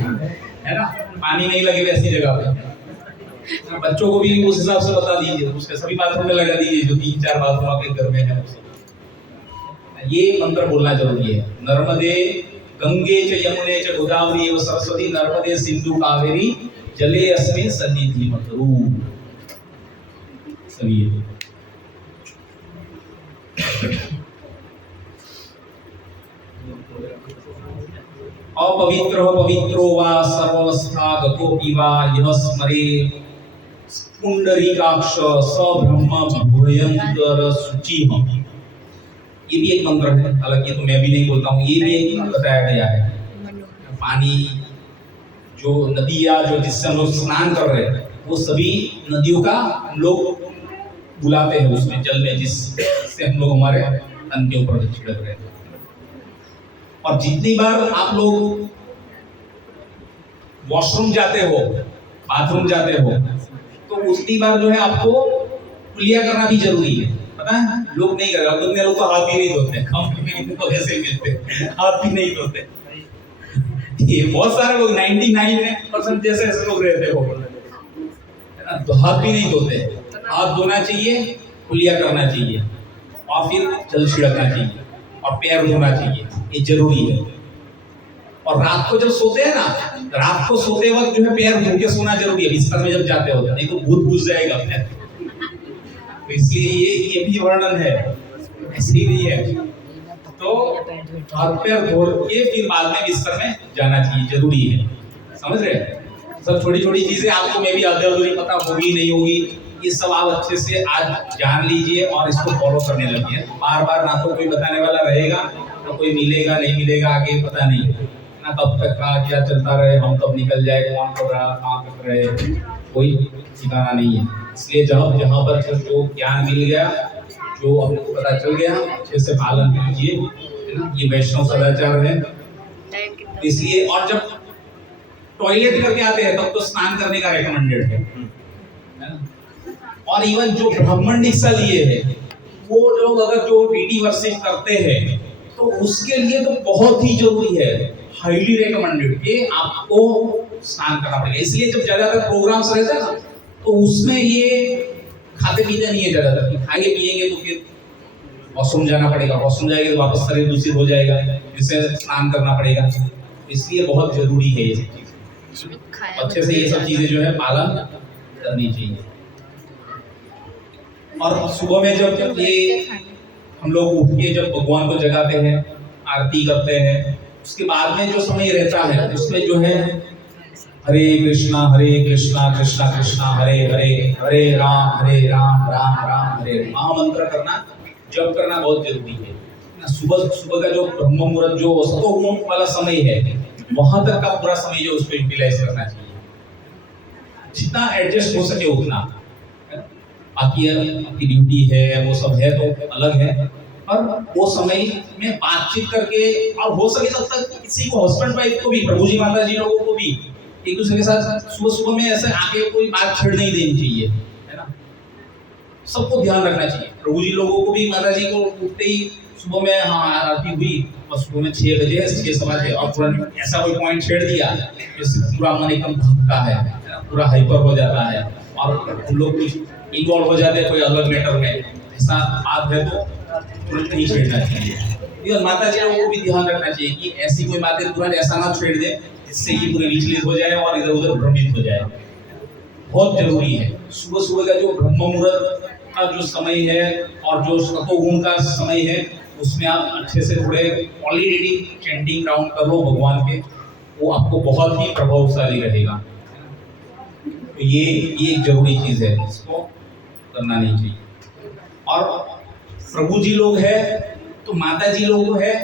है ना, पानी नहीं लगे वैसी जगह पे। बच्चों को भी उस हिसाब से बता दीजिए, उसके सभी बाथरूम में लगा दीजिए जो 3-4 बाथरूम आपके घर में है। ये मंत्र बोलना जरूरी है। नर्मदे गंगे च यमुने च गोदावरी एव सरस्वती नर्मदे सिंधु कावेरी जले अस्मिन् सन्निधिं कुरु। सभी अपवित्र पवित्रो वा सर्वावस्था गतोपि वा यः स्मरे पुंडरीकाक्ष स ब्रह्म भूयंतर शुचिः। ये भी एक मंत्र है, हालांकि तो मैं भी नहीं बोलता हूँ, ये भी एक बताया गया है। पानी जो नदियाँ जो जिससे हम लोग स्नान कर रहे हैं वो सभी नदियों का हम लोग बुलाते हैं उसमें जल में, जिससे हम लोग हमारे तन के ऊपर छिड़क रहे हैं। और जितनी बार आप लोग वॉशरूम जाते हो, बाथरूम जाते हो, तो उतनी बार जो है आपको कुलिया करना भी जरूरी है। पता है लोग नहीं कर रहे, कितने लोग तो हाथ भी नहीं धोते, कंपनी तो ऐसे मिलते हाथ भी नहीं धोते। ये बहुत सारे लोग 99% जैसे ऐसे लोग रहते हो, है ना, तो हाथ भी नहीं धोते। हाथ धोना चाहिए, कुलिया करना चाहिए और फिर जल छिड़कना चाहिए और पैर धोना चाहिए, ये जरूरी है। और रात को जब सोते हैं ना, रात को सोते वक्त जो है पैर धो के सोना जरूरी है बिस्तर में जब जाते हो, नहीं तो भूत घुस जाएगा तो इसलिए ये भी वर्णन है, ऐसे ही नहीं है। तो हाथ पैर धो के फिर बाद में बिस्तर में जाना चाहिए, जरूरी है। समझ रहे हैं? सब छोटी छोटी चीजें आपको मे भी आधे अधूरी पता होगी नहीं होगी, ये सब आप अच्छे से आज जान लीजिए और इसको फॉलो करने लगिए। बार बार ना तो कोई बताने वाला रहेगा, ना कोई मिलेगा, नहीं मिलेगा आगे पता नहीं, ना कब तक कहाँ क्या चलता रहे, हम कब निकल जाए, कौन कर रहा कहाँ कर रहे, कोई ठिकाना नहीं है। इसलिए जब जहाँ पर जो ज्ञान मिल गया, जो हमको पता चल गया, अच्छे से पालन कीजिए, है ना। ये वैष्णव सदाचार है। इसलिए और जब टॉयलेट करके आते हैं तब तो स्नान करने का रिकमेंडेड है ना। और इवन जो ब्राह्मण दीक्षा लिए है वो लोग अगर जो डीडी वर्शिप करते हैं तो उसके लिए तो बहुत ही जरूरी है, हाईली रिकमेंडेड कि आपको स्नान करना पड़ेगा। इसलिए जब ज्यादातर प्रोग्राम्स रहते हैं ना तो उसमें ये खाते पीते नहीं है ज्यादातर, कि खाएंगे पिएंगे तो फिर वॉशरूम जाना पड़ेगा, वॉशरूम जाएंगे तो वापस शरीर दूषित हो जाएगा, जिससे स्नान करना पड़ेगा। इसलिए बहुत जरूरी है ये सब चीजें, अच्छे से ये सब चीजें जो है पालन करनी चाहिए। और सुबह में जब ये हम लोग उठ के जब भगवान को जगाते हैं, आरती करते हैं, उसके बाद में जो समय रहता है उसमें जो है हरे कृष्णा कृष्णा कृष्णा हरे हरे, हरे राम राम राम हरे हरे, महामंत्र करना, जप करना बहुत जरूरी है। सुबह सुबह का जो ब्रह्म मुहूर्त जो सतोगुण वाला समय है, वहां तक का पूरा समय जो उसको यूटिलाइज करना चाहिए, जितना एडजस्ट हो सके उतना। बाकी आपकी ड्यूटी है वो सब है तो अलग है, पर वो समय में बातचीत करके, और हो सके तब तक किसी को, हस्बैंड वाइफ को भी, प्रभु जी माता जी लोगों को भी एक दूसरे के साथ सुबह सुबह में ऐसे आके कोई बात छेड़ नहीं देनी चाहिए, है ना। सबको ध्यान रखना चाहिए। प्रभु जी लोगों को भी, माता जी को उठते ही सुबह में हाँ आरती हुई और सुबह में 6 बजे 6:15 और तुरंत ऐसा कोई पॉइंट छेड़ दिया जिससे पूरा मन एकदम धक्का है ना, पूरा हाइपर हो जाता है और हम लोग कुछ इन्वॉल्व हो जाते हैं कोई अलग मैटर में, ऐसा बात है तो तुरंत नहीं छेड़ना चाहिए। और माता जी को भी ध्यान रखना चाहिए कि ऐसी कोई बातें तुरंत ऐसा ना छेड़ दे जिससे ये पूरे विचलित हो जाए और इधर उधर भ्रमित हो जाए। बहुत जरूरी है सुबह सुबह का जो ब्रह्म मुहूर्त का जो समय है और जो सतोगुण का समय है, उसमें आप अच्छे से थोड़े क्वालिटेटिव चैंटिंग राउंड कर लो भगवान के, वो आपको बहुत ही प्रभावशाली रहेगा। तो ये एक जरूरी चीज है, इसको करना नहीं चाहिए। और प्रभु जी लोग है तो माता जी लोग है,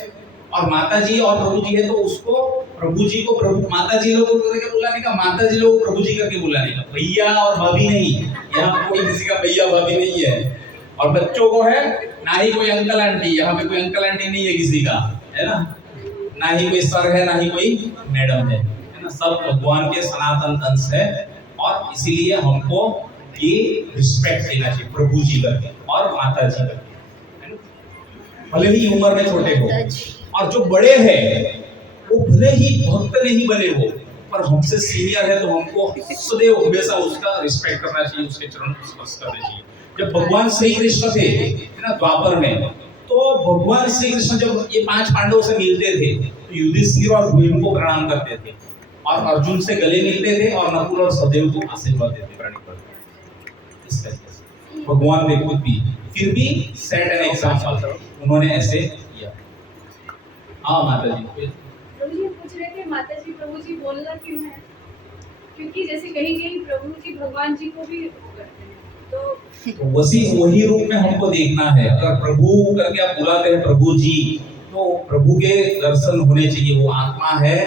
और माता जी और प्रभु जी है तो उसको प्रभु जी को प्रभु, माता जी लोग करके बुलाने का, माता जी लोग प्रभु जी करके बुलाने का, भैया और भाभी नहीं, यहाँ कोई किसी का भैया भाभी नहीं है। और बच्चों को है ना ही कोई अंकल आंटी, यहाँ पे कोई अंकल आंटी नहीं है किसी का, है ना, ना ही कोई सर है, ना ही कोई मैडम है ना, सब भगवान के सनातन अंश है। और इसीलिए हमको ये रिस्पेक्ट देना चाहिए प्रभु जी करके और माता जी करके, भले ही उम्र में छोटे हो। और जो बड़े हैं वो भले ही भक्त नहीं बने हो, पर हमसे सीनियर है तो हमको सदैव हमेशा उसका रिस्पेक्ट करना चाहिए, उसके चरण स्पर्श करने चाहिए। जब भगवान श्री कृष्ण थे ना द्वापर में, तो भगवान श्री कृष्ण जब ये 5 पांडवों से मिलते थे तो युधिष्ठिर और भीम को प्रणाम करते थे, और अर्जुन से गले मिलते थे, और नकुल और सहदेव को आशीर्वाद देते इस तरीके से भगवान ने खुद भी फिर भी सेट एन एग्जांपल, उन्होंने ऐसे किया। हाँ माता जी, प्रभु जी पूछ रहे थे माता जी प्रभु जी बोलना क्यों है, क्योंकि जैसे कहीं कहीं प्रभु जी भगवान जी को भी करते हैं, तो वही रूप में हमको देखना है। अगर प्रभु करके आप बुलाते हैं प्रभु जी, तो प्रभु के दर्शन होने चाहिए। वो आत्मा है,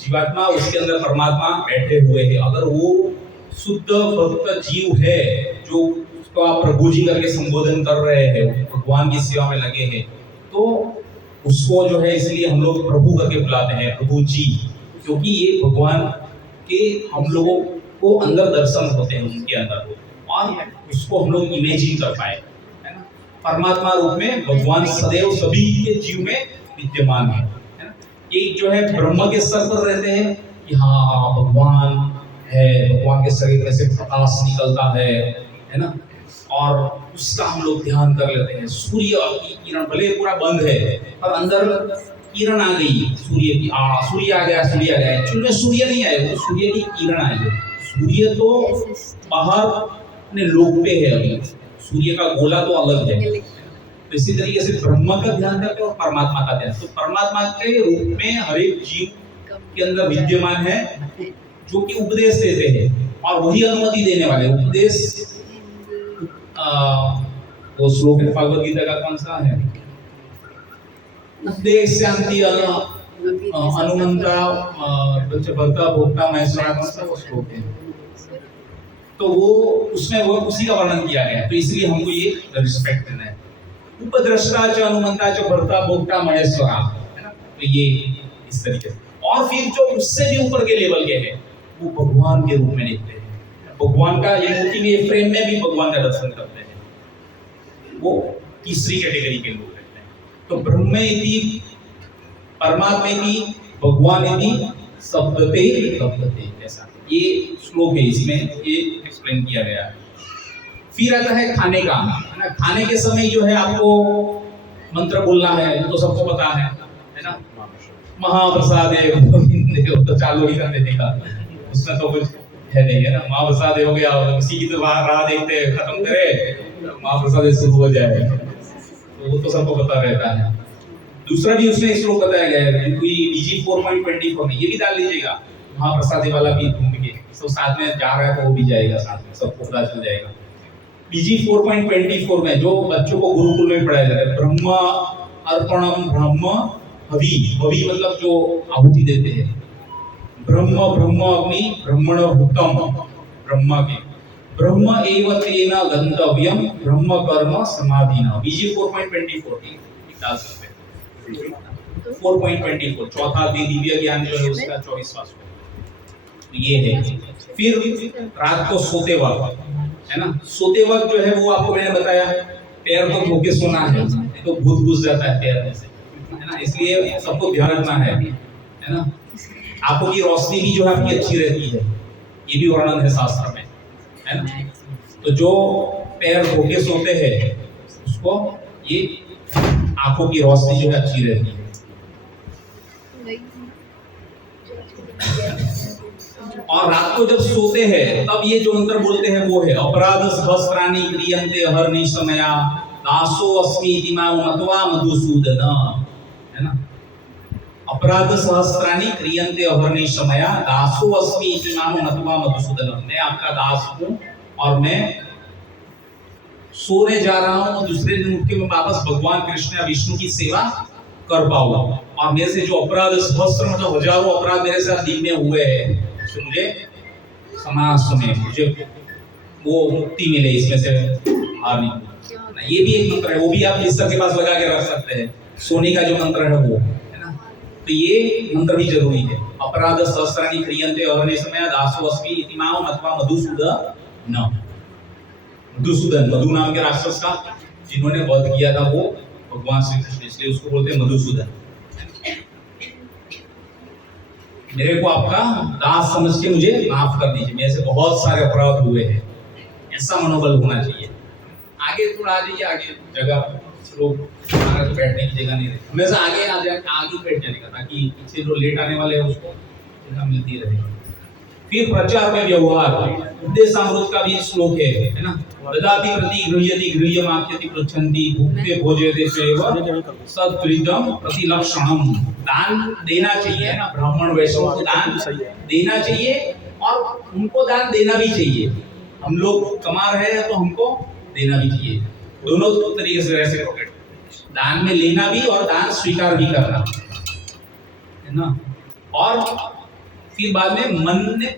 जीवात्मा, उसके अंदर परमात्मा बैठे हुए हैं। अगर वो शुद्ध भक्त जीव है जो उसको आप प्रभु जी करके संबोधन कर रहे हैं, भगवान की सेवा में लगे हैं, तो उसको जो है इसलिए हम लोग प्रभु करके बुलाते हैं, प्रभु जी, क्योंकि ये भगवान के हम लोगों को अंदर दर्शन होते हैं उनके अंदर, और उसको हम लोग इमेजिन कर पाए, है ना। परमात्मा रूप में भगवान सदैव सभी के जीव में विद्यमान है ना। एक जो है ब्रह्म के स्तर पर रहते हैं कि हाँ भगवान है, भगवान के शरीर में से प्रकाश निकलता है ना, और उसका हम लोग ध्यान कर लेते हैं। सूर्य की किरण भले पूरा बंद है, पर अंदर किरण आ गई सूर्य की, सूर्य आ गया। एक्चुअली में सूर्य नहीं आए, वो सूर्य की किरण आई है। सूर्य तो बाहर अपने लोक पे है अभी, सूर्य का गोला तो अलग है, तो इसी तरीके से ब्रह्म का ध्यान करते हैं और परमात्मा का ध्यान। तो परमात्मा के रूप में हर एक जीव के अंदर विद्यमान है, जो कि उपदेश देते हैं और वही अनुमति देने वाले। उपदेश वो श्लोक है भगवद गीता का, कौन सा है? उपदेश शांति अनुमंता भक्ता भोक्ता महेश्वरा, कौन सा वो श्लोक है? तो वो उसमें वो उसी का वर्णन किया गया है, तो इसलिए हमको ये रिस्पेक्ट देना है। उपद्रष्टा च अनुमंता च भर्ता भोक्ता महेश्वरा, है ना? तो ये इस तरीके से। और फिर जो उससे भी ऊपर के लेवल के हैं वो भगवान के रूप में निकले हैं। भगवान का ये मूर्ति में, फ्रेम में भी भगवान का दर्शन करते हैं, वो तीसरी कैटेगरी के लोग रहते हैं। तो ब्रह्म इति परमात्मा इति भगवान इति शब्दते लभते, ऐसा ये श्लोक है, इसमें ये एक्सप्लेन किया गया है। फिर आता है खाने का, है ना? खाने के समय जो है आपको मंत्र बोलना है, तो सबको पता है ना? महाप्रसादे गोविंदे, तो चालू ही कर देने का, उसमें तो कुछ है नहीं, है ना? महाप्रसादे हो गया, किसी की तो राह देखते खत्म करे, महाप्रसादे शुरू हो जाए, तो वो तो सबको पता रहता है। दूसरा भी उसमें श्लोक बताया गया है, BG 4.24 में, ये भी डाल लीजिएगा, महाप्रसादे वाला भी ढूंढ के, सब साथ में जा रहा है तो वो भी जाएगा साथ में, सबको पता चल जाएगा। BG 4.24 में जो बच्चों को गुरुकुल में पढ़ाया जाता है, ब्रह्म अर्पणम ब्रह्म हवि, हवि मतलब जो आहुति देते हैं, ब्रह्म ब्रह्म अग्नि ब्रह्मण भूतम, ब्रह्म के ब्रह्म एव तेन गंतव्यम ब्रह्म कर्म समाधिना। BG 4.24 डाल सकते हैं, 4.24 चौथा दिव्य ज्ञान जो है उसका 24वां श्लोक ये है। फिर रात को सोते वक्त, है ना? सोते वक्त जो है वो आपको मैंने बताया, पैर को धो के सोना है, तो भूत घुस जाता है पैर में से, है ना? इसलिए सबको ध्यान रखना है ना? आंखों की रोशनी भी जो है आपकी अच्छी रहती है, ये भी वर्णन है शास्त्र में, है ना? तो जो पैर धो के सोते हैं उसको ये आंखों की रोशनी जो है अच्छी रहती है। और रात को जब सोते हैं तब ये जो मंत्र बोलते हैं वो है अपराध सहस्राणि क्रियन्ते अहर्निशमया दासो अस्मि इति मां मत्वा मधुसूदन, है ना? अपराध सहस्राणि क्रियन्ते अहर्निशमया दासो अस्मि इति मां मत्वा मधुसूदन, मैं आपका दास हूं और मैं सोने जा रहा हूं, दूसरे दिन उठ के मैं वापस भगवान कृष्ण या विष्णु की सेवा कर पाऊंगा, और मेरे से जो अपराध सहस्त्र मतलब हजारों अपराध मेरे साथ दिन में हुए हैं, तो मुझे समाज में मुझे वो मुक्ति मिले, इसमें से हार नहीं। ये भी एक मंत्र है, वो भी आप बिस्तर के पास लगा के रख सकते हैं, सोने का जो मंत्र है वो, है ना? तो ये मंत्र भी जरूरी है। अपराध सहस्राणि क्रियन्ते अहर्निशमया दासो अस्मि इति मां मत्वा मधुसूदन, मधुसूदन मधु नाम के राक्षस का जिन्होंने वध किया था वो भगवान श्री कृष्ण, इसलिए उसको बोलते हैं मधुसूदन। मेरे को आपका दास समझ के मुझे माफ कर दीजिए, मेरे से बहुत सारे अपराध हुए हैं, ऐसा मनोबल होना चाहिए। आगे थोड़ा आ जाइए, आगे जगह लोग हमारा तो बैठने की जगह नहीं रहती, हमेशा आगे आ जाए, आगे बैठ जाने का, ताकि पीछे जो लेट आने वाले हैं उसको जगह मिलती रहे। फिर प्रचार में व्यवहार, उपदेशामृत का भी श्लोक है ना? ददाति प्रति गृह्यति गृह्यमाप्यति पृच्छन्ति भुक्ते भोजयते चैव सत्कृतं प्रतिलक्षणम। दान देना चाहिए, है ना? ब्राह्मण वैश्यों को दान देना चाहिए और उनको दान देना भी चाहिए। हम लोग कमा रहे हैं तो हमको देना भी चाहिए, दोनों तरीके से रेसिप्रोकेट, दान में लेना भी और दान स्वीकार भी करना, है ना? और फिर बाद में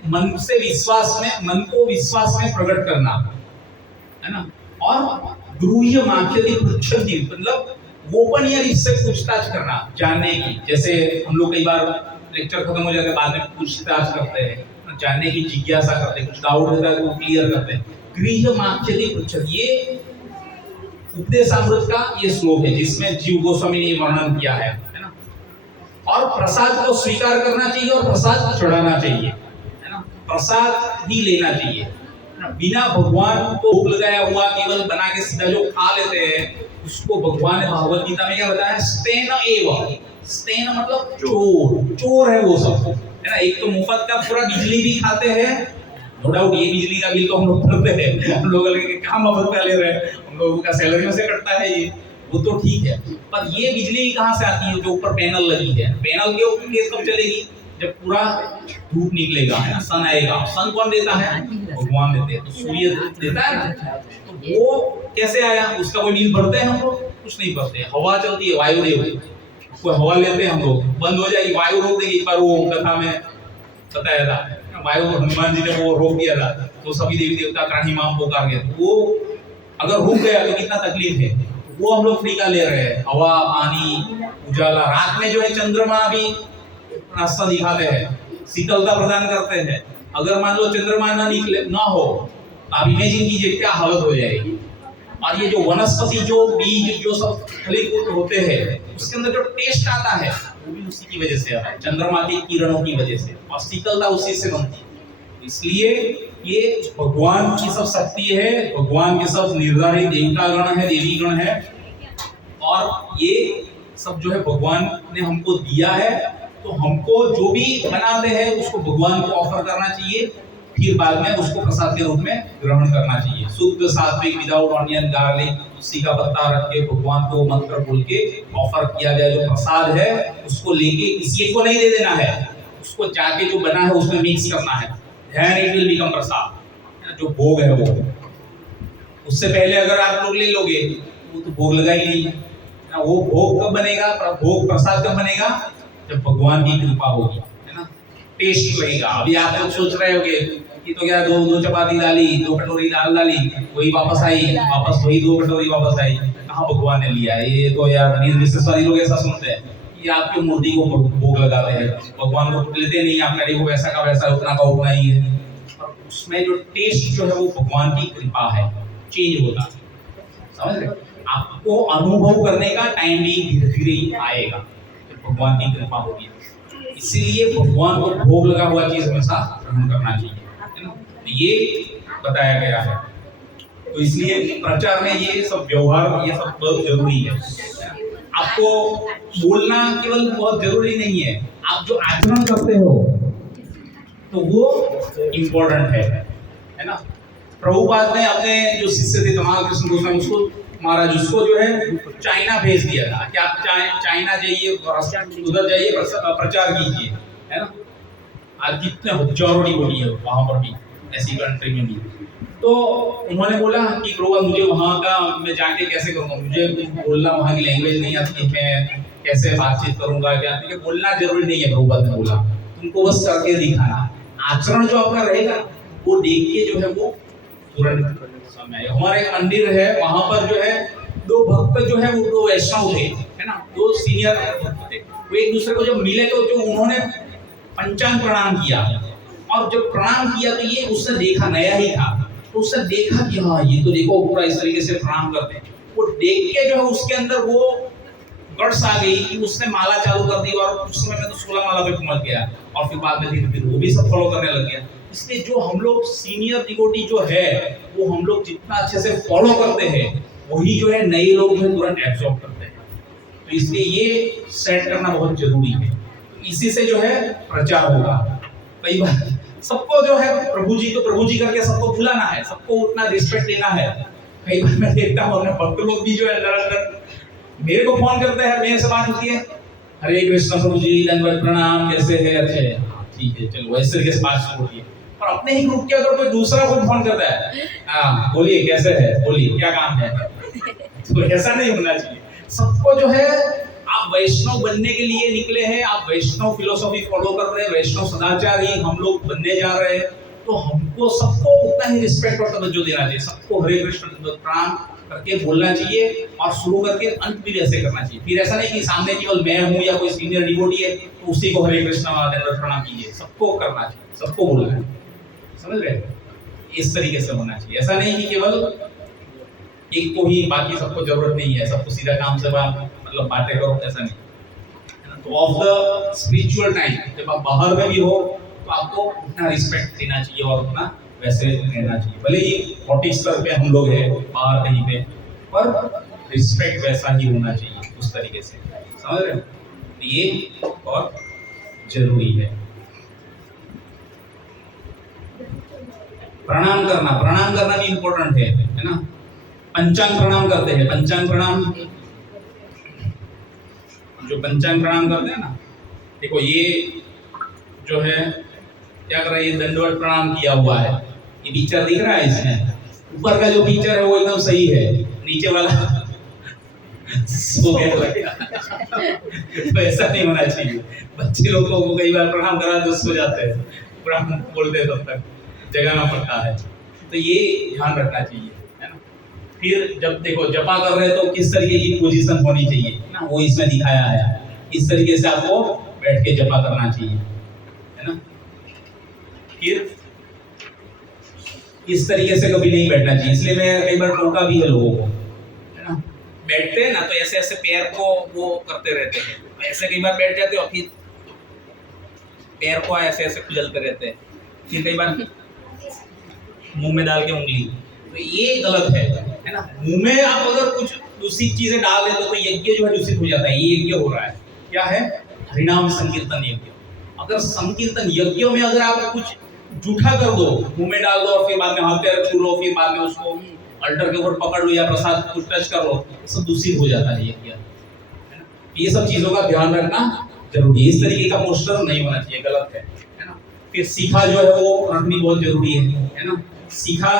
मन से विश्वास में, मन को विश्वास में प्रकट करना, है ना? और गृह्यमाप्यति पृच्छन्ति मतलब गोपनीय इससे पूछताछ करना, जानने की। जैसे हम लोग कई बार लेक्चर खत्म हो जाते बाद में पूछताछ करते हैं, जानने की जिज्ञासा करते हैं, कुछ डाउट होता है तो क्लियर करते हैं। गृह्यमाप्यति पृच्छन्ति, ये उपदेशामृत का ये श्लोक है जिसमें जीव गोस्वामी ने वर्णन किया है ना? और प्रसाद को स्वीकार करना चाहिए और प्रसाद चढ़ाना चाहिए, है ना? प्रसाद ही लेना चाहिए, बिना भगवान को भोग लगाया हुआ केवल बना के सीधा जो खा लेते हैं उसको भगवान ने भगवद गीता में क्या बताया? स्तेन एव, स्तेन मतलब चोर, चोर है वो सब, है ना? एक तो मुफ्त का पूरा बिजली भी खाते हैं नो डाउट ये बिजली का बिल तो हम लोग भरते हैं, हम लोग कहाँ मुफ्त का ले रहे हैं, हम लोगों का सैलरी में से कटता है ये, वो तो ठीक है। पर ये बिजली कहाँ से आती है जो ऊपर पैनल लगी है? पैनल के ऊपर ये कब चलेगी? जब पूरा धूप निकलेगा, है ना, सन आएगा। सन कौन देता है? भगवान देते हैं। तो सूर्य देता है ना, तो वो कैसे आया? उसका कोई बिल भरते हैं हम लोग? कुछ नहीं भरते। हवा चलती है, वायुदेव, कोई हवा लेते हैं हम लोग, बंद हो जाएगी, वायु रोक देगी। एक बार वो कथा में बताया था, वायु हनुमान जी ने वो रोक दिया था, तो सभी देवी देवता त्राहिमाम पुकार गए। वो अगर रुक गया तो कितना तकलीफ है। वो हम लोग फ्री का ले रहे हैं, हवा, पानी, उजाला। रात में जो है चंद्रमा भी रास्ता दिखाते हैं, शीतलता प्रदान करते हैं। अगर मान लो चंद्रमा ना निकले, ना हो, आप इमेजिन कीजिए क्या हालत हो जाएगी। और ये जो वनस्पति, जो बीज, जो सब फलीभूत होते हैं, उसके अंदर जो टेस्ट आता है वो भी उसी की वजह से आता है, चंद्रमा के किरणों की वजह से, और शीतलता उसी से बनती है। इसलिए ये भगवान की सब शक्ति है, भगवान के सब निर्धारित देवता गण है, देवी गण है, और ये सब जो है भगवान ने हमको दिया है। तो हमको जो भी बनाते हैं उसको भगवान को ऑफर करना चाहिए, फिर बाद में उसको प्रसाद के रूप में ग्रहण करना चाहिए। शुद्ध सात्विक, विदाउट ऑनियन गार्लिक, तुलसी का पत्ता रख के भगवान को मंत्र बोल के ऑफर किया गया जो प्रसाद है, उसको लेके किसी को नहीं दे देना है, उसको जाके जो बना है उसमें मिक्स करना है, देन इट विल बिकम प्रसाद। जो भोग है वो, उससे पहले अगर आप लोग ले लोगे वो तो भोग लगा ही नहीं है। वो भोग कब बनेगा? भोग प्रसाद कब बनेगा? जब भगवान की कृपा होगी, है ना, टेस्ट लगेगा। अभी आप लोग सोच रहे होगे कि तो क्या दो चपाती डाली, 2 कटोरी दाल डाली, वही वापस आई, वापस वही 2 कटोरी वापस आई, कहाँ भगवान ने लिया? ये तो यार निर्विशेषवादी लोग ऐसा सुनते हैं कि आपकी मूर्ति को भोग लगाते हैं, भगवान को लेते नहीं, आप कह वो वैसा का वैसा, उतना का उतना ही है। और उसमें जो टेस्ट जो है वो भगवान की कृपा है, चेंज होता है, समझ रहे? आपको अनुभव करने का टाइम भी धीरे धीरे आएगा, भगवान की कृपा होगी। इसीलिए भगवान को भोग लगा हुआ चीज हमेशा ग्रहण करना चाहिए, है ना, ये बताया गया है। तो इसलिए प्रचार में ये सब व्यवहार, ये सब बहुत जरूरी है। आपको बोलना केवल बहुत जरूरी नहीं है, आप जो आचरण करते हो तो वो इम्पोर्टेंट है ना। प्रभुपाद ने अपने जो शिष्य थे तमाल कृष्ण गोस्वामी, उसको महाराज, उसको जो है चाइना भेज दिया था कि आप चाइना जाइए, उधर जाइए, प्रचार कीजिए, है ना। आज कितने हजारों डिवोटी है वहां पर भी, ऐसी कंट्री में भी। तो उन्होंने बोला कि प्रभुपाद मुझे वहां का मैं जाके कैसे करूंगा, मुझे बोलना वहां की लैंग्वेज नहीं आती, मैं कैसे बातचीत करूंगा, क्या बोलना जरूरी नहीं है। प्रभुपाद ने बोला तुमको बस करके दिखाना, आचरण जो आपका रहेगा वो देख के जो है वो तुरंत समय। हमारा एक मंदिर है, वहां पर जो है 2 भक्त जो है वो 2 वैष्णव थे, है ना, 2 सीनियर भक्त थे। वो एक दूसरे को जब मिले तो जो उन्होंने पंचांग प्रणाम किया, और जब प्रणाम किया तो ये उसने देखा, नया ही था, तो उसने देखा कि हाँ ये तो देखो पूरा इस तरीके से प्रणाम करते हैं। वो देख के जो है उसके अंदर वो गट्स आ गई कि उसने माला चालू कर दी, और उस समय में तो 16 माला पे पहुंच गया, और फिर बाद में धीरे धीरे वो भी सब फॉलो करने लग गया। इसलिए जो हम लोग सीनियर डिवोटी जो है वो हम लोग जितना अच्छे से फॉलो करते हैं, वही जो है नए लोग जो है तुरंत एब्जॉर्ब करते हैं। तो इसलिए ये सेट करना बहुत जरूरी है, इसी से जो है प्रचार होगा। कई बार सबको जो है प्रभु जी करके सबको बुलाना है, सबको उतना रिस्पेक्ट देना है। कई बार मैं देखता हूँ अपने भक्त लोग भी जो है अंदर मेरे को फोन करते हैं, मेरे से बात होती है, हरे कृष्ण प्रभु जी, दंडवत प्रणाम, कैसे है? अच्छे, ठीक है, चलो वैसे तरीके से बात शुरू होती है। और अपने ही ग्रुप के अगर कोई दूसरा कोई फोन करता है, हाँ बोलिए कैसे है, बोलिए क्या काम है, तो ऐसा नहीं होना चाहिए। सबको जो है, आप वैष्णव बनने के लिए निकले हैं, आप वैष्णव फिलोसॉफी फॉलो कर रहे हैं, वैष्णव सदाचारी हम लोग बनने जा रहे हैं, तो हमको सबको उतना ही रिस्पेक्ट और तवज्जो देना चाहिए। सबको हरे कृष्ण प्रणाम करके बोलना चाहिए, और शुरू करके अंत भी ऐसे करना चाहिए। फिर ऐसा नहीं कि सामने केवल मैं हूँ या कोई सीनियर डिवोटी है तो उसी को हरे कृष्ण प्रणाम कीजिए, सबको करना चाहिए, सबको बोलना है, समझ रहे? इस तरीके से होना चाहिए। ऐसा नहीं कि केवल एक को ही, बाकी सबको जरूरत नहीं है, सबको सीधा काम से मतलब बातें करो, ऐसा नहीं। तो ऑफ द स्पिरिचुअल टाइम जब आप बाहर में भी हो तो आपको उतना रिस्पेक्ट देना चाहिए और उतना वैसे रहना चाहिए। भले ही 40 स्तर पे हम लोग हैं बाहर कहीं पे, पर रिस्पेक्ट वैसा ही होना चाहिए, उस तरीके से, समझ रहे हो? ये बहुत जरूरी है। प्रणाम करना भी इम्पोर्टेंट है ना। पंचांग प्रणाम करते हैं, पंचांग प्रणाम, जो पंचांग प्रणाम करते हैं ना, देखो ये जो है क्या कर रहा है, ये दंडवत प्रणाम किया हुआ है, ये पिक्चर दिख रहा है इसमें, ऊपर का जो पिक्चर है वो एकदम सही है, नीचे वाला सो गया लगेगा। तो ऐसा नहीं होना चाहिए। बच्चे लोगों को कई बार प्रणाम करा तो सो जाते हैं, प्रणाम बोलते हैं तब तक जगाना पड़ता है, तो ये ध्यान रखना चाहिए, है ना। फिर जब देखो जपा कर रहे हैं तो किस तरीके की पोजीशन होनी चाहिए ना, वो इसमें दिखाया है, इस तरीके से आपको बैठ के जपा करना चाहिए, है ना। फिर इस तरीके से कभी नहीं बैठना चाहिए, इसलिए मैं कई बार टोका भी है लोगों को, है ना। बैठते हैं ना तो ऐसे ऐसे पैर को वो करते रहते हैं, ऐसे कई बार बैठ जाते हो, फिर पैर को ऐसे ऐसे खुजलते रहते हैं, फिर कई बार मुंह में डाल के उंगली, तो ये गलत है ना। मुंह में आप अगर कुछ दूसरी चीजें डाल देते तो यज्ञ जो है दूषित हो जाता है। ये यज्ञ हो रहा है, क्या है, हरिनाम संकीर्तन यज्ञ। अगर संकीर्तन यज्ञों में अगर आप कुछ जूठा कर दो, मुंह में डाल दो और फिर बाद में हाथ पैर छू लो, फिर बाद में उसको अल्टर के ऊपर पकड़ लो या प्रसाद कुछ टच कर लो, सब दूषित हो जाता है यज्ञ, है ना। ये सब चीजों का ध्यान रखना जरूरी है, इस तरीके का पोस्टर नहीं होना चाहिए, गलत है ना। फिर शिखा जो है वो रखनी बहुत जरूरी है ना। शिखा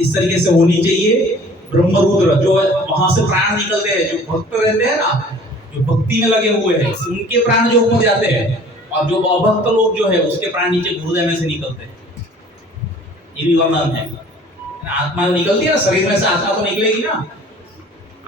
इस तरीके से होनी चाहिए, ब्रह्मरुद्र जो वहां से प्राण निकलते हैं, जो भक्त रहते हैं ना, जो भक्ति में लगे हुए हैं, उनके प्राण जो ऊपर जाते हैं, और जो अभक्त लोग जो है उसके प्राण नीचे हृदय में से निकलते हैं, ये भी वर्णन है। आत्मा निकलती है ना शरीर में से, आत्मा तो निकलेगी ना,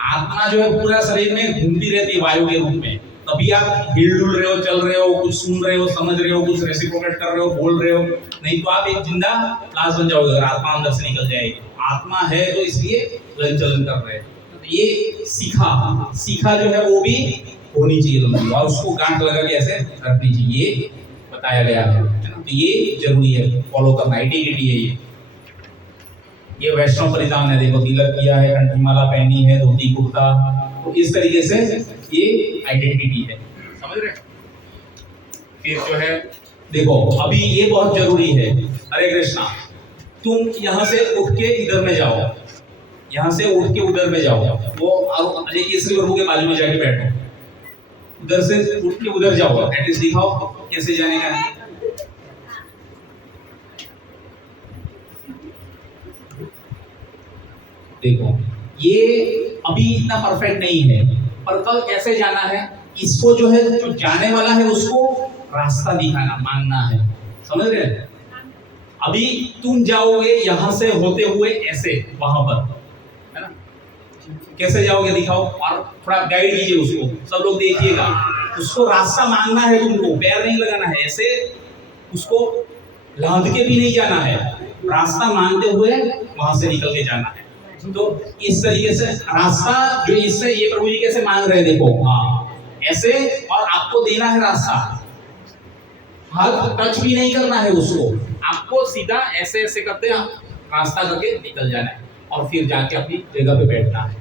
आत्मा जो है पूरा शरीर में घूमती रहती है वायु के रूप में, तभी आप हिल-डुल रहे हो, चल रहे हो, कुछ सुन रहे हो, समझ रहे हो, कुछ रेसिप्रोकेट कर रहे हो, बोल रहे हो, नहीं तो आप एक जिंदा लाश बन जाओगे अगर आत्मा अंदर से निकल जाएगी। आत्मा है तो इसलिए हलन चलन कर रहे हैं। तो ये शिखा जो है वो भी होनी चाहिए लंबी, और उसको गांठ लगा के ऐसे रखनी चाहिए, बताया गया है ना। तो ये जरूरी है फॉलो करना, आइडेंटिटी है ये वैष्णव परिधान है, देखो तिलक किया है, कंठी माला पहनी है, धोती कुर्ता, तो इस तरीके से ये आइडेंटिटी है, समझ रहे। फिर जो है देखो अभी ये बहुत जरूरी है, हरे कृष्णा, तुम यहाँ से उठ के इधर में जाओ, यहाँ से उठ के उधर में जाओ, वो श्री प्रभु के बाजू में जाके बैठो, उधर से उठ के उधर जाओ, एटलीस्ट दिखाओ कैसे जाने का है। देखो ये अभी इतना परफेक्ट नहीं है, पर कल कैसे जाना है, इसको जो है जो जाने वाला है उसको रास्ता दिखाना, मांगना है, समझ रहे हैं। अभी तुम जाओगे यहाँ से होते हुए ऐसे वहां पर, है ना, कैसे जाओगे दिखाओ, और थोड़ा गाइड कीजिए उसको, सब लोग देखिएगा, उसको रास्ता मांगना है तुमको, पैर नहीं लगाना है, ऐसे उसको लाद के भी नहीं जाना है, रास्ता मांगते हुए वहां से निकल के जाना है। तो इस तरीके से रास्ता जो इससे ये प्रभु जी कैसे मांग रहे हैं, देखो हाँ ऐसे, और आपको देना है रास्ता, हाथ टच भी नहीं करना है उसको, आपको सीधा ऐसे ऐसे करते रास्ता करके निकल जाना है, और फिर जाके अपनी जगह पे बैठना है।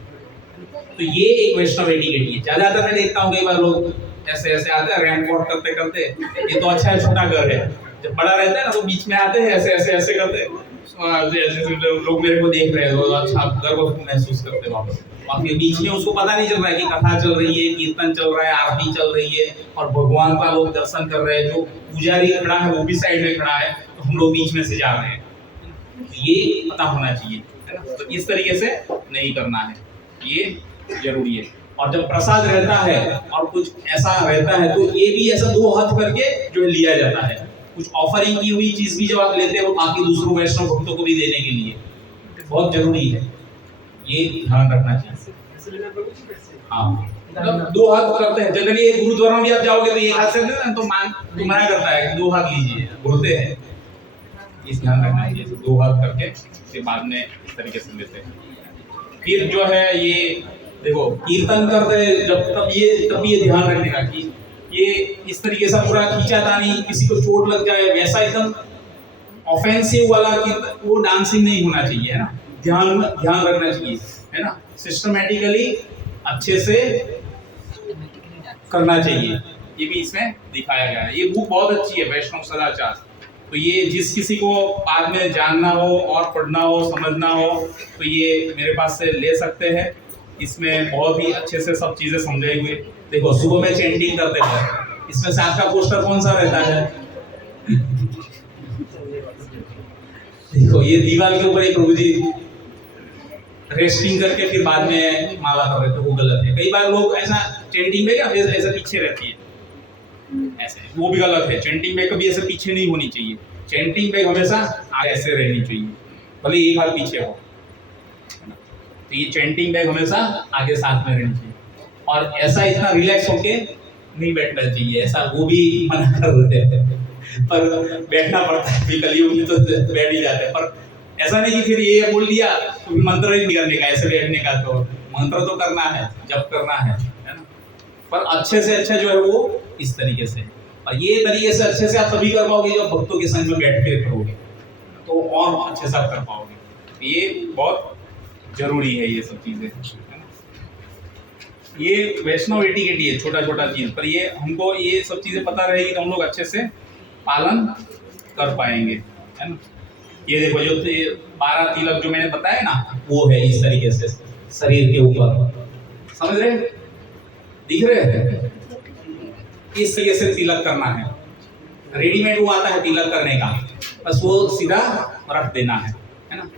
तो ये एक वैष्णव एटिकेट है। ज्यादातर मैं देखता हूँ कई बार लोग ऐसे ऐसे आते हैं रैंप वॉक करते करते, ये तो अच्छा है छोटा घर है, जब बड़ा रहता है ना तो बीच में आते हैं ऐसे ऐसे ऐसे करते, लोग मेरे को देख रहे हैं, अच्छा गर्व महसूस करते वहाँ पर, और फिर बीच में उसको पता नहीं चल रहा है कि कथा चल रही है, कीर्तन चल रहा है, आरती चल रही है, और भगवान का लोग दर्शन कर रहे हैं, जो पुजारी खड़ा है वो भी साइड में खड़ा है, तो हम लोग बीच में से जा रहे हैं, ये पता होना चाहिए, है ना। तो इस तरीके से नहीं करना है, ये जरूरी है। और जब प्रसाद रहता है और कुछ ऐसा रहता है तो ये भी ऐसा दो हाथ करके जो लिया जाता है, कुछ ऑफरिंग की हुई चीज भी जब आप लेते हो बाकी दूसरों वैष्णव भक्तों को भी देने के लिए, बहुत जरूरी है, ये ध्यान रखना चाहिए। हाँ मतलब दो हाथ करते हैं जनरली, एक गुरुद्वारा में भी आप जाओगे तो एक हाथ से देते हैं, तो मना करता है कि दो हाथ लीजिए, बोलते हैं, इस ध्यान रखना चाहिए, दो हाथ करके फिर बाद में इस तरीके से लेते हैं। फिर जो है ये देखो कीर्तन करते जब तब ये ध्यान रखने का कि ये इस तरीके से पूरा खींचातानी, किसी को चोट लग जाए वैसा एकदम ऑफेंसिव वाला वो डांसिंग नहीं होना चाहिए, है ना। ध्यान रखना चाहिए, है ना, सिस्टमैटिकली अच्छे से करना चाहिए, ये भी इसमें दिखाया गया है। ये बुक बहुत अच्छी है, वैष्णव सदाचार, तो ये जिस किसी को बाद में जानना हो और पढ़ना हो समझना हो तो ये मेरे पास से ले सकते हैं। इसमें बहुत ही अच्छे से सब चीज़ें समझाई हुई। देखो सुबह में चैंटिंग करते हैं, इसमें से आपका पोस्टर कौन सा रहता है? देखो ये दीवार के ऊपर ही प्रभु जी रेस्टिंग करके फिर बाद में माला कर रहे थे, वो गलत है। कई बार लोग ऐसा चैंटिंग में क्या ऐसा पीछे रहती है, ऐसे वो भी गलत है। चैंटिंग बैग कभी ऐसे पीछे नहीं होनी चाहिए, चैंटिंग बैग हमेशा आगे ऐसे रहनी चाहिए, भले एक हाथ पीछे हो। तो ये चैंटिंग बैग हमेशा आगे साथ में रहनी चाहिए और ऐसा इतना रिलैक्स होके नहीं बैठना चाहिए, ऐसा वो भी मना कर रहे हैं पर बैठना पड़ता है। कलियुग में तो बैठ ही जाते हैं, पर ऐसा नहीं कि फिर ये बोल दिया तो मंत्र ही नहीं करने का, ऐसे बैठने का। तो मंत्र तो करना है, जप करना है ना, पर अच्छे से अच्छा जो है वो इस तरीके से। और ये तरीके से अच्छे से आप तभी कर पाओगे जब भक्तों के संग में बैठ के करोगे, तो और अच्छे से आप कर पाओगे। ये बहुत जरूरी है ये सब चीजें, है ना। ये वैष्णव एटिकेट है, छोटा छोटा चीज, पर ये हमको ये सब चीजें पता रहेगी तो हम लोग अच्छे से पालन कर पाएंगे, है ना। ये देखो जो 12 तिलक जो मैंने बताया ना, वो है इस तरीके से शरीर के ऊपर, समझ रहे, दिख रहे हैं? इस तरीके से तिलक करना है। रेडीमेड वो आता है तिलक करने का, बस वो सीधा रख देना है ना,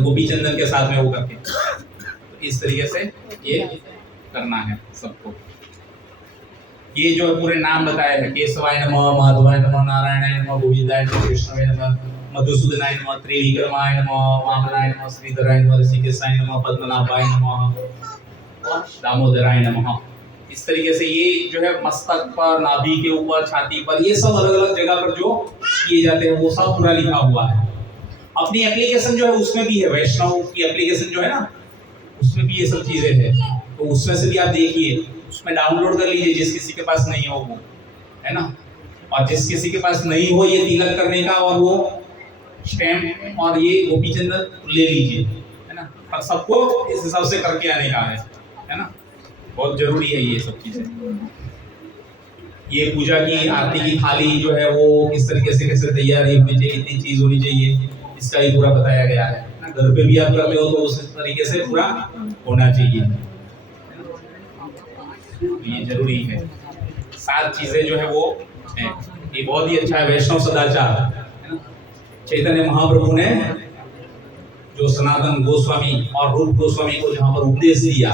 गोपी चंदन के साथ में वो करके। तो इस तरीके से ये करना है सबको। ये जो पूरे नाम बताए हैं, केशवाय नमः, माधवाय नमः, नारायणाय नमः, गोविंदाय नमः, कृष्णाय नमः, मधुसूदनाय नमः, त्रिविक्रमाय नमः, वामनाय नमः, श्रीधराय नमः, ऋषिकेशाय नमः, पद्मनाभाय नमः और दामोदराय नमः। इस तरीके से ये जो है मस्तक पर, नाभि के ऊपर, छाती पर, ये सब अलग अलग जगह पर जो किए जाते हैं वो सब पूरा लिखा हुआ है। अपनी एप्लीकेशन जो है उसमें भी है, वैष्णव की एप्लीकेशन जो है ना उसमें भी ये सब चीजें हैं, तो उसमें से भी आप देखिए, उसमें डाउनलोड कर लीजिए जिस किसी के पास नहीं हो वो, है ना। और जिस किसी के पास नहीं हो ये तिलक करने का और वो स्टैम्प और ये गोपी चंदन ले लीजिए, है ना। और सबको इस हिसाब से करके आने का है ना। बहुत जरूरी है ये सब चीजें। ये पूजा की आरती की थाली जो है वो किस तरीके से कैसे तैयार होनी चाहिए, कितनी चीज होनी चाहिए, इसका ही पूरा बताया गया है ना। घर पे भी आप करते हो तो उस तरीके से पूरा होना चाहिए, ये जरूरी है। 7 चीजें जो है वो है, ये बहुत ही अच्छा है वैष्णव सदाचार, है ना। चैतन्य महाप्रभु ने जो सनातन गोस्वामी और रूप गोस्वामी को जहाँ पर उपदेश दिया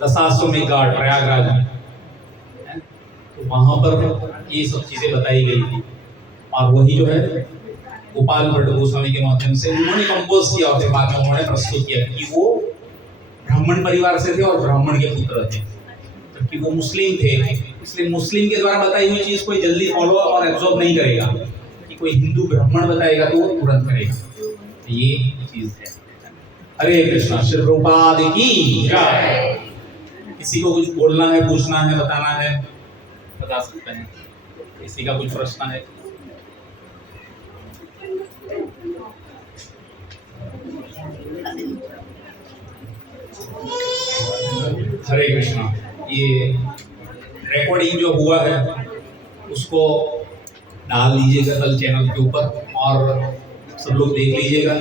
दशाश्वमेध घाट प्रयागराज में, तो वहां पर ये सब चीजें बताई गई थी। और वही जो है गोपाल भट्ट गोस्वामी के माध्यम से उन्होंने कंपोज किया और बाद में उन्होंने प्रस्तुत किया, क्योंकि वो ब्राह्मण परिवार से थे और ब्राह्मण के पुत्र थे, जबकि वो मुस्लिम थे। इसलिए मुस्लिम के द्वारा बताई हुई चीज कोई जल्दी फॉलो और एब्जॉर्ब नहीं करेगा, कि कोई हिंदू ब्राह्मण बताएगा तो वो तुरंत करेगा। तो ये चीज है। हरे कृष्णा, श्री प्रभुपाद की जय। किसी को कुछ बोलना है, पूछना है, बताना है, बता सकते हैं। किसी का कुछ प्रश्न है? हरे कृष्णा। ये रिकॉर्डिंग जो हुआ है उसको डाल दीजिएगा कल चैनल के ऊपर और सब लोग देख लीजिएगा।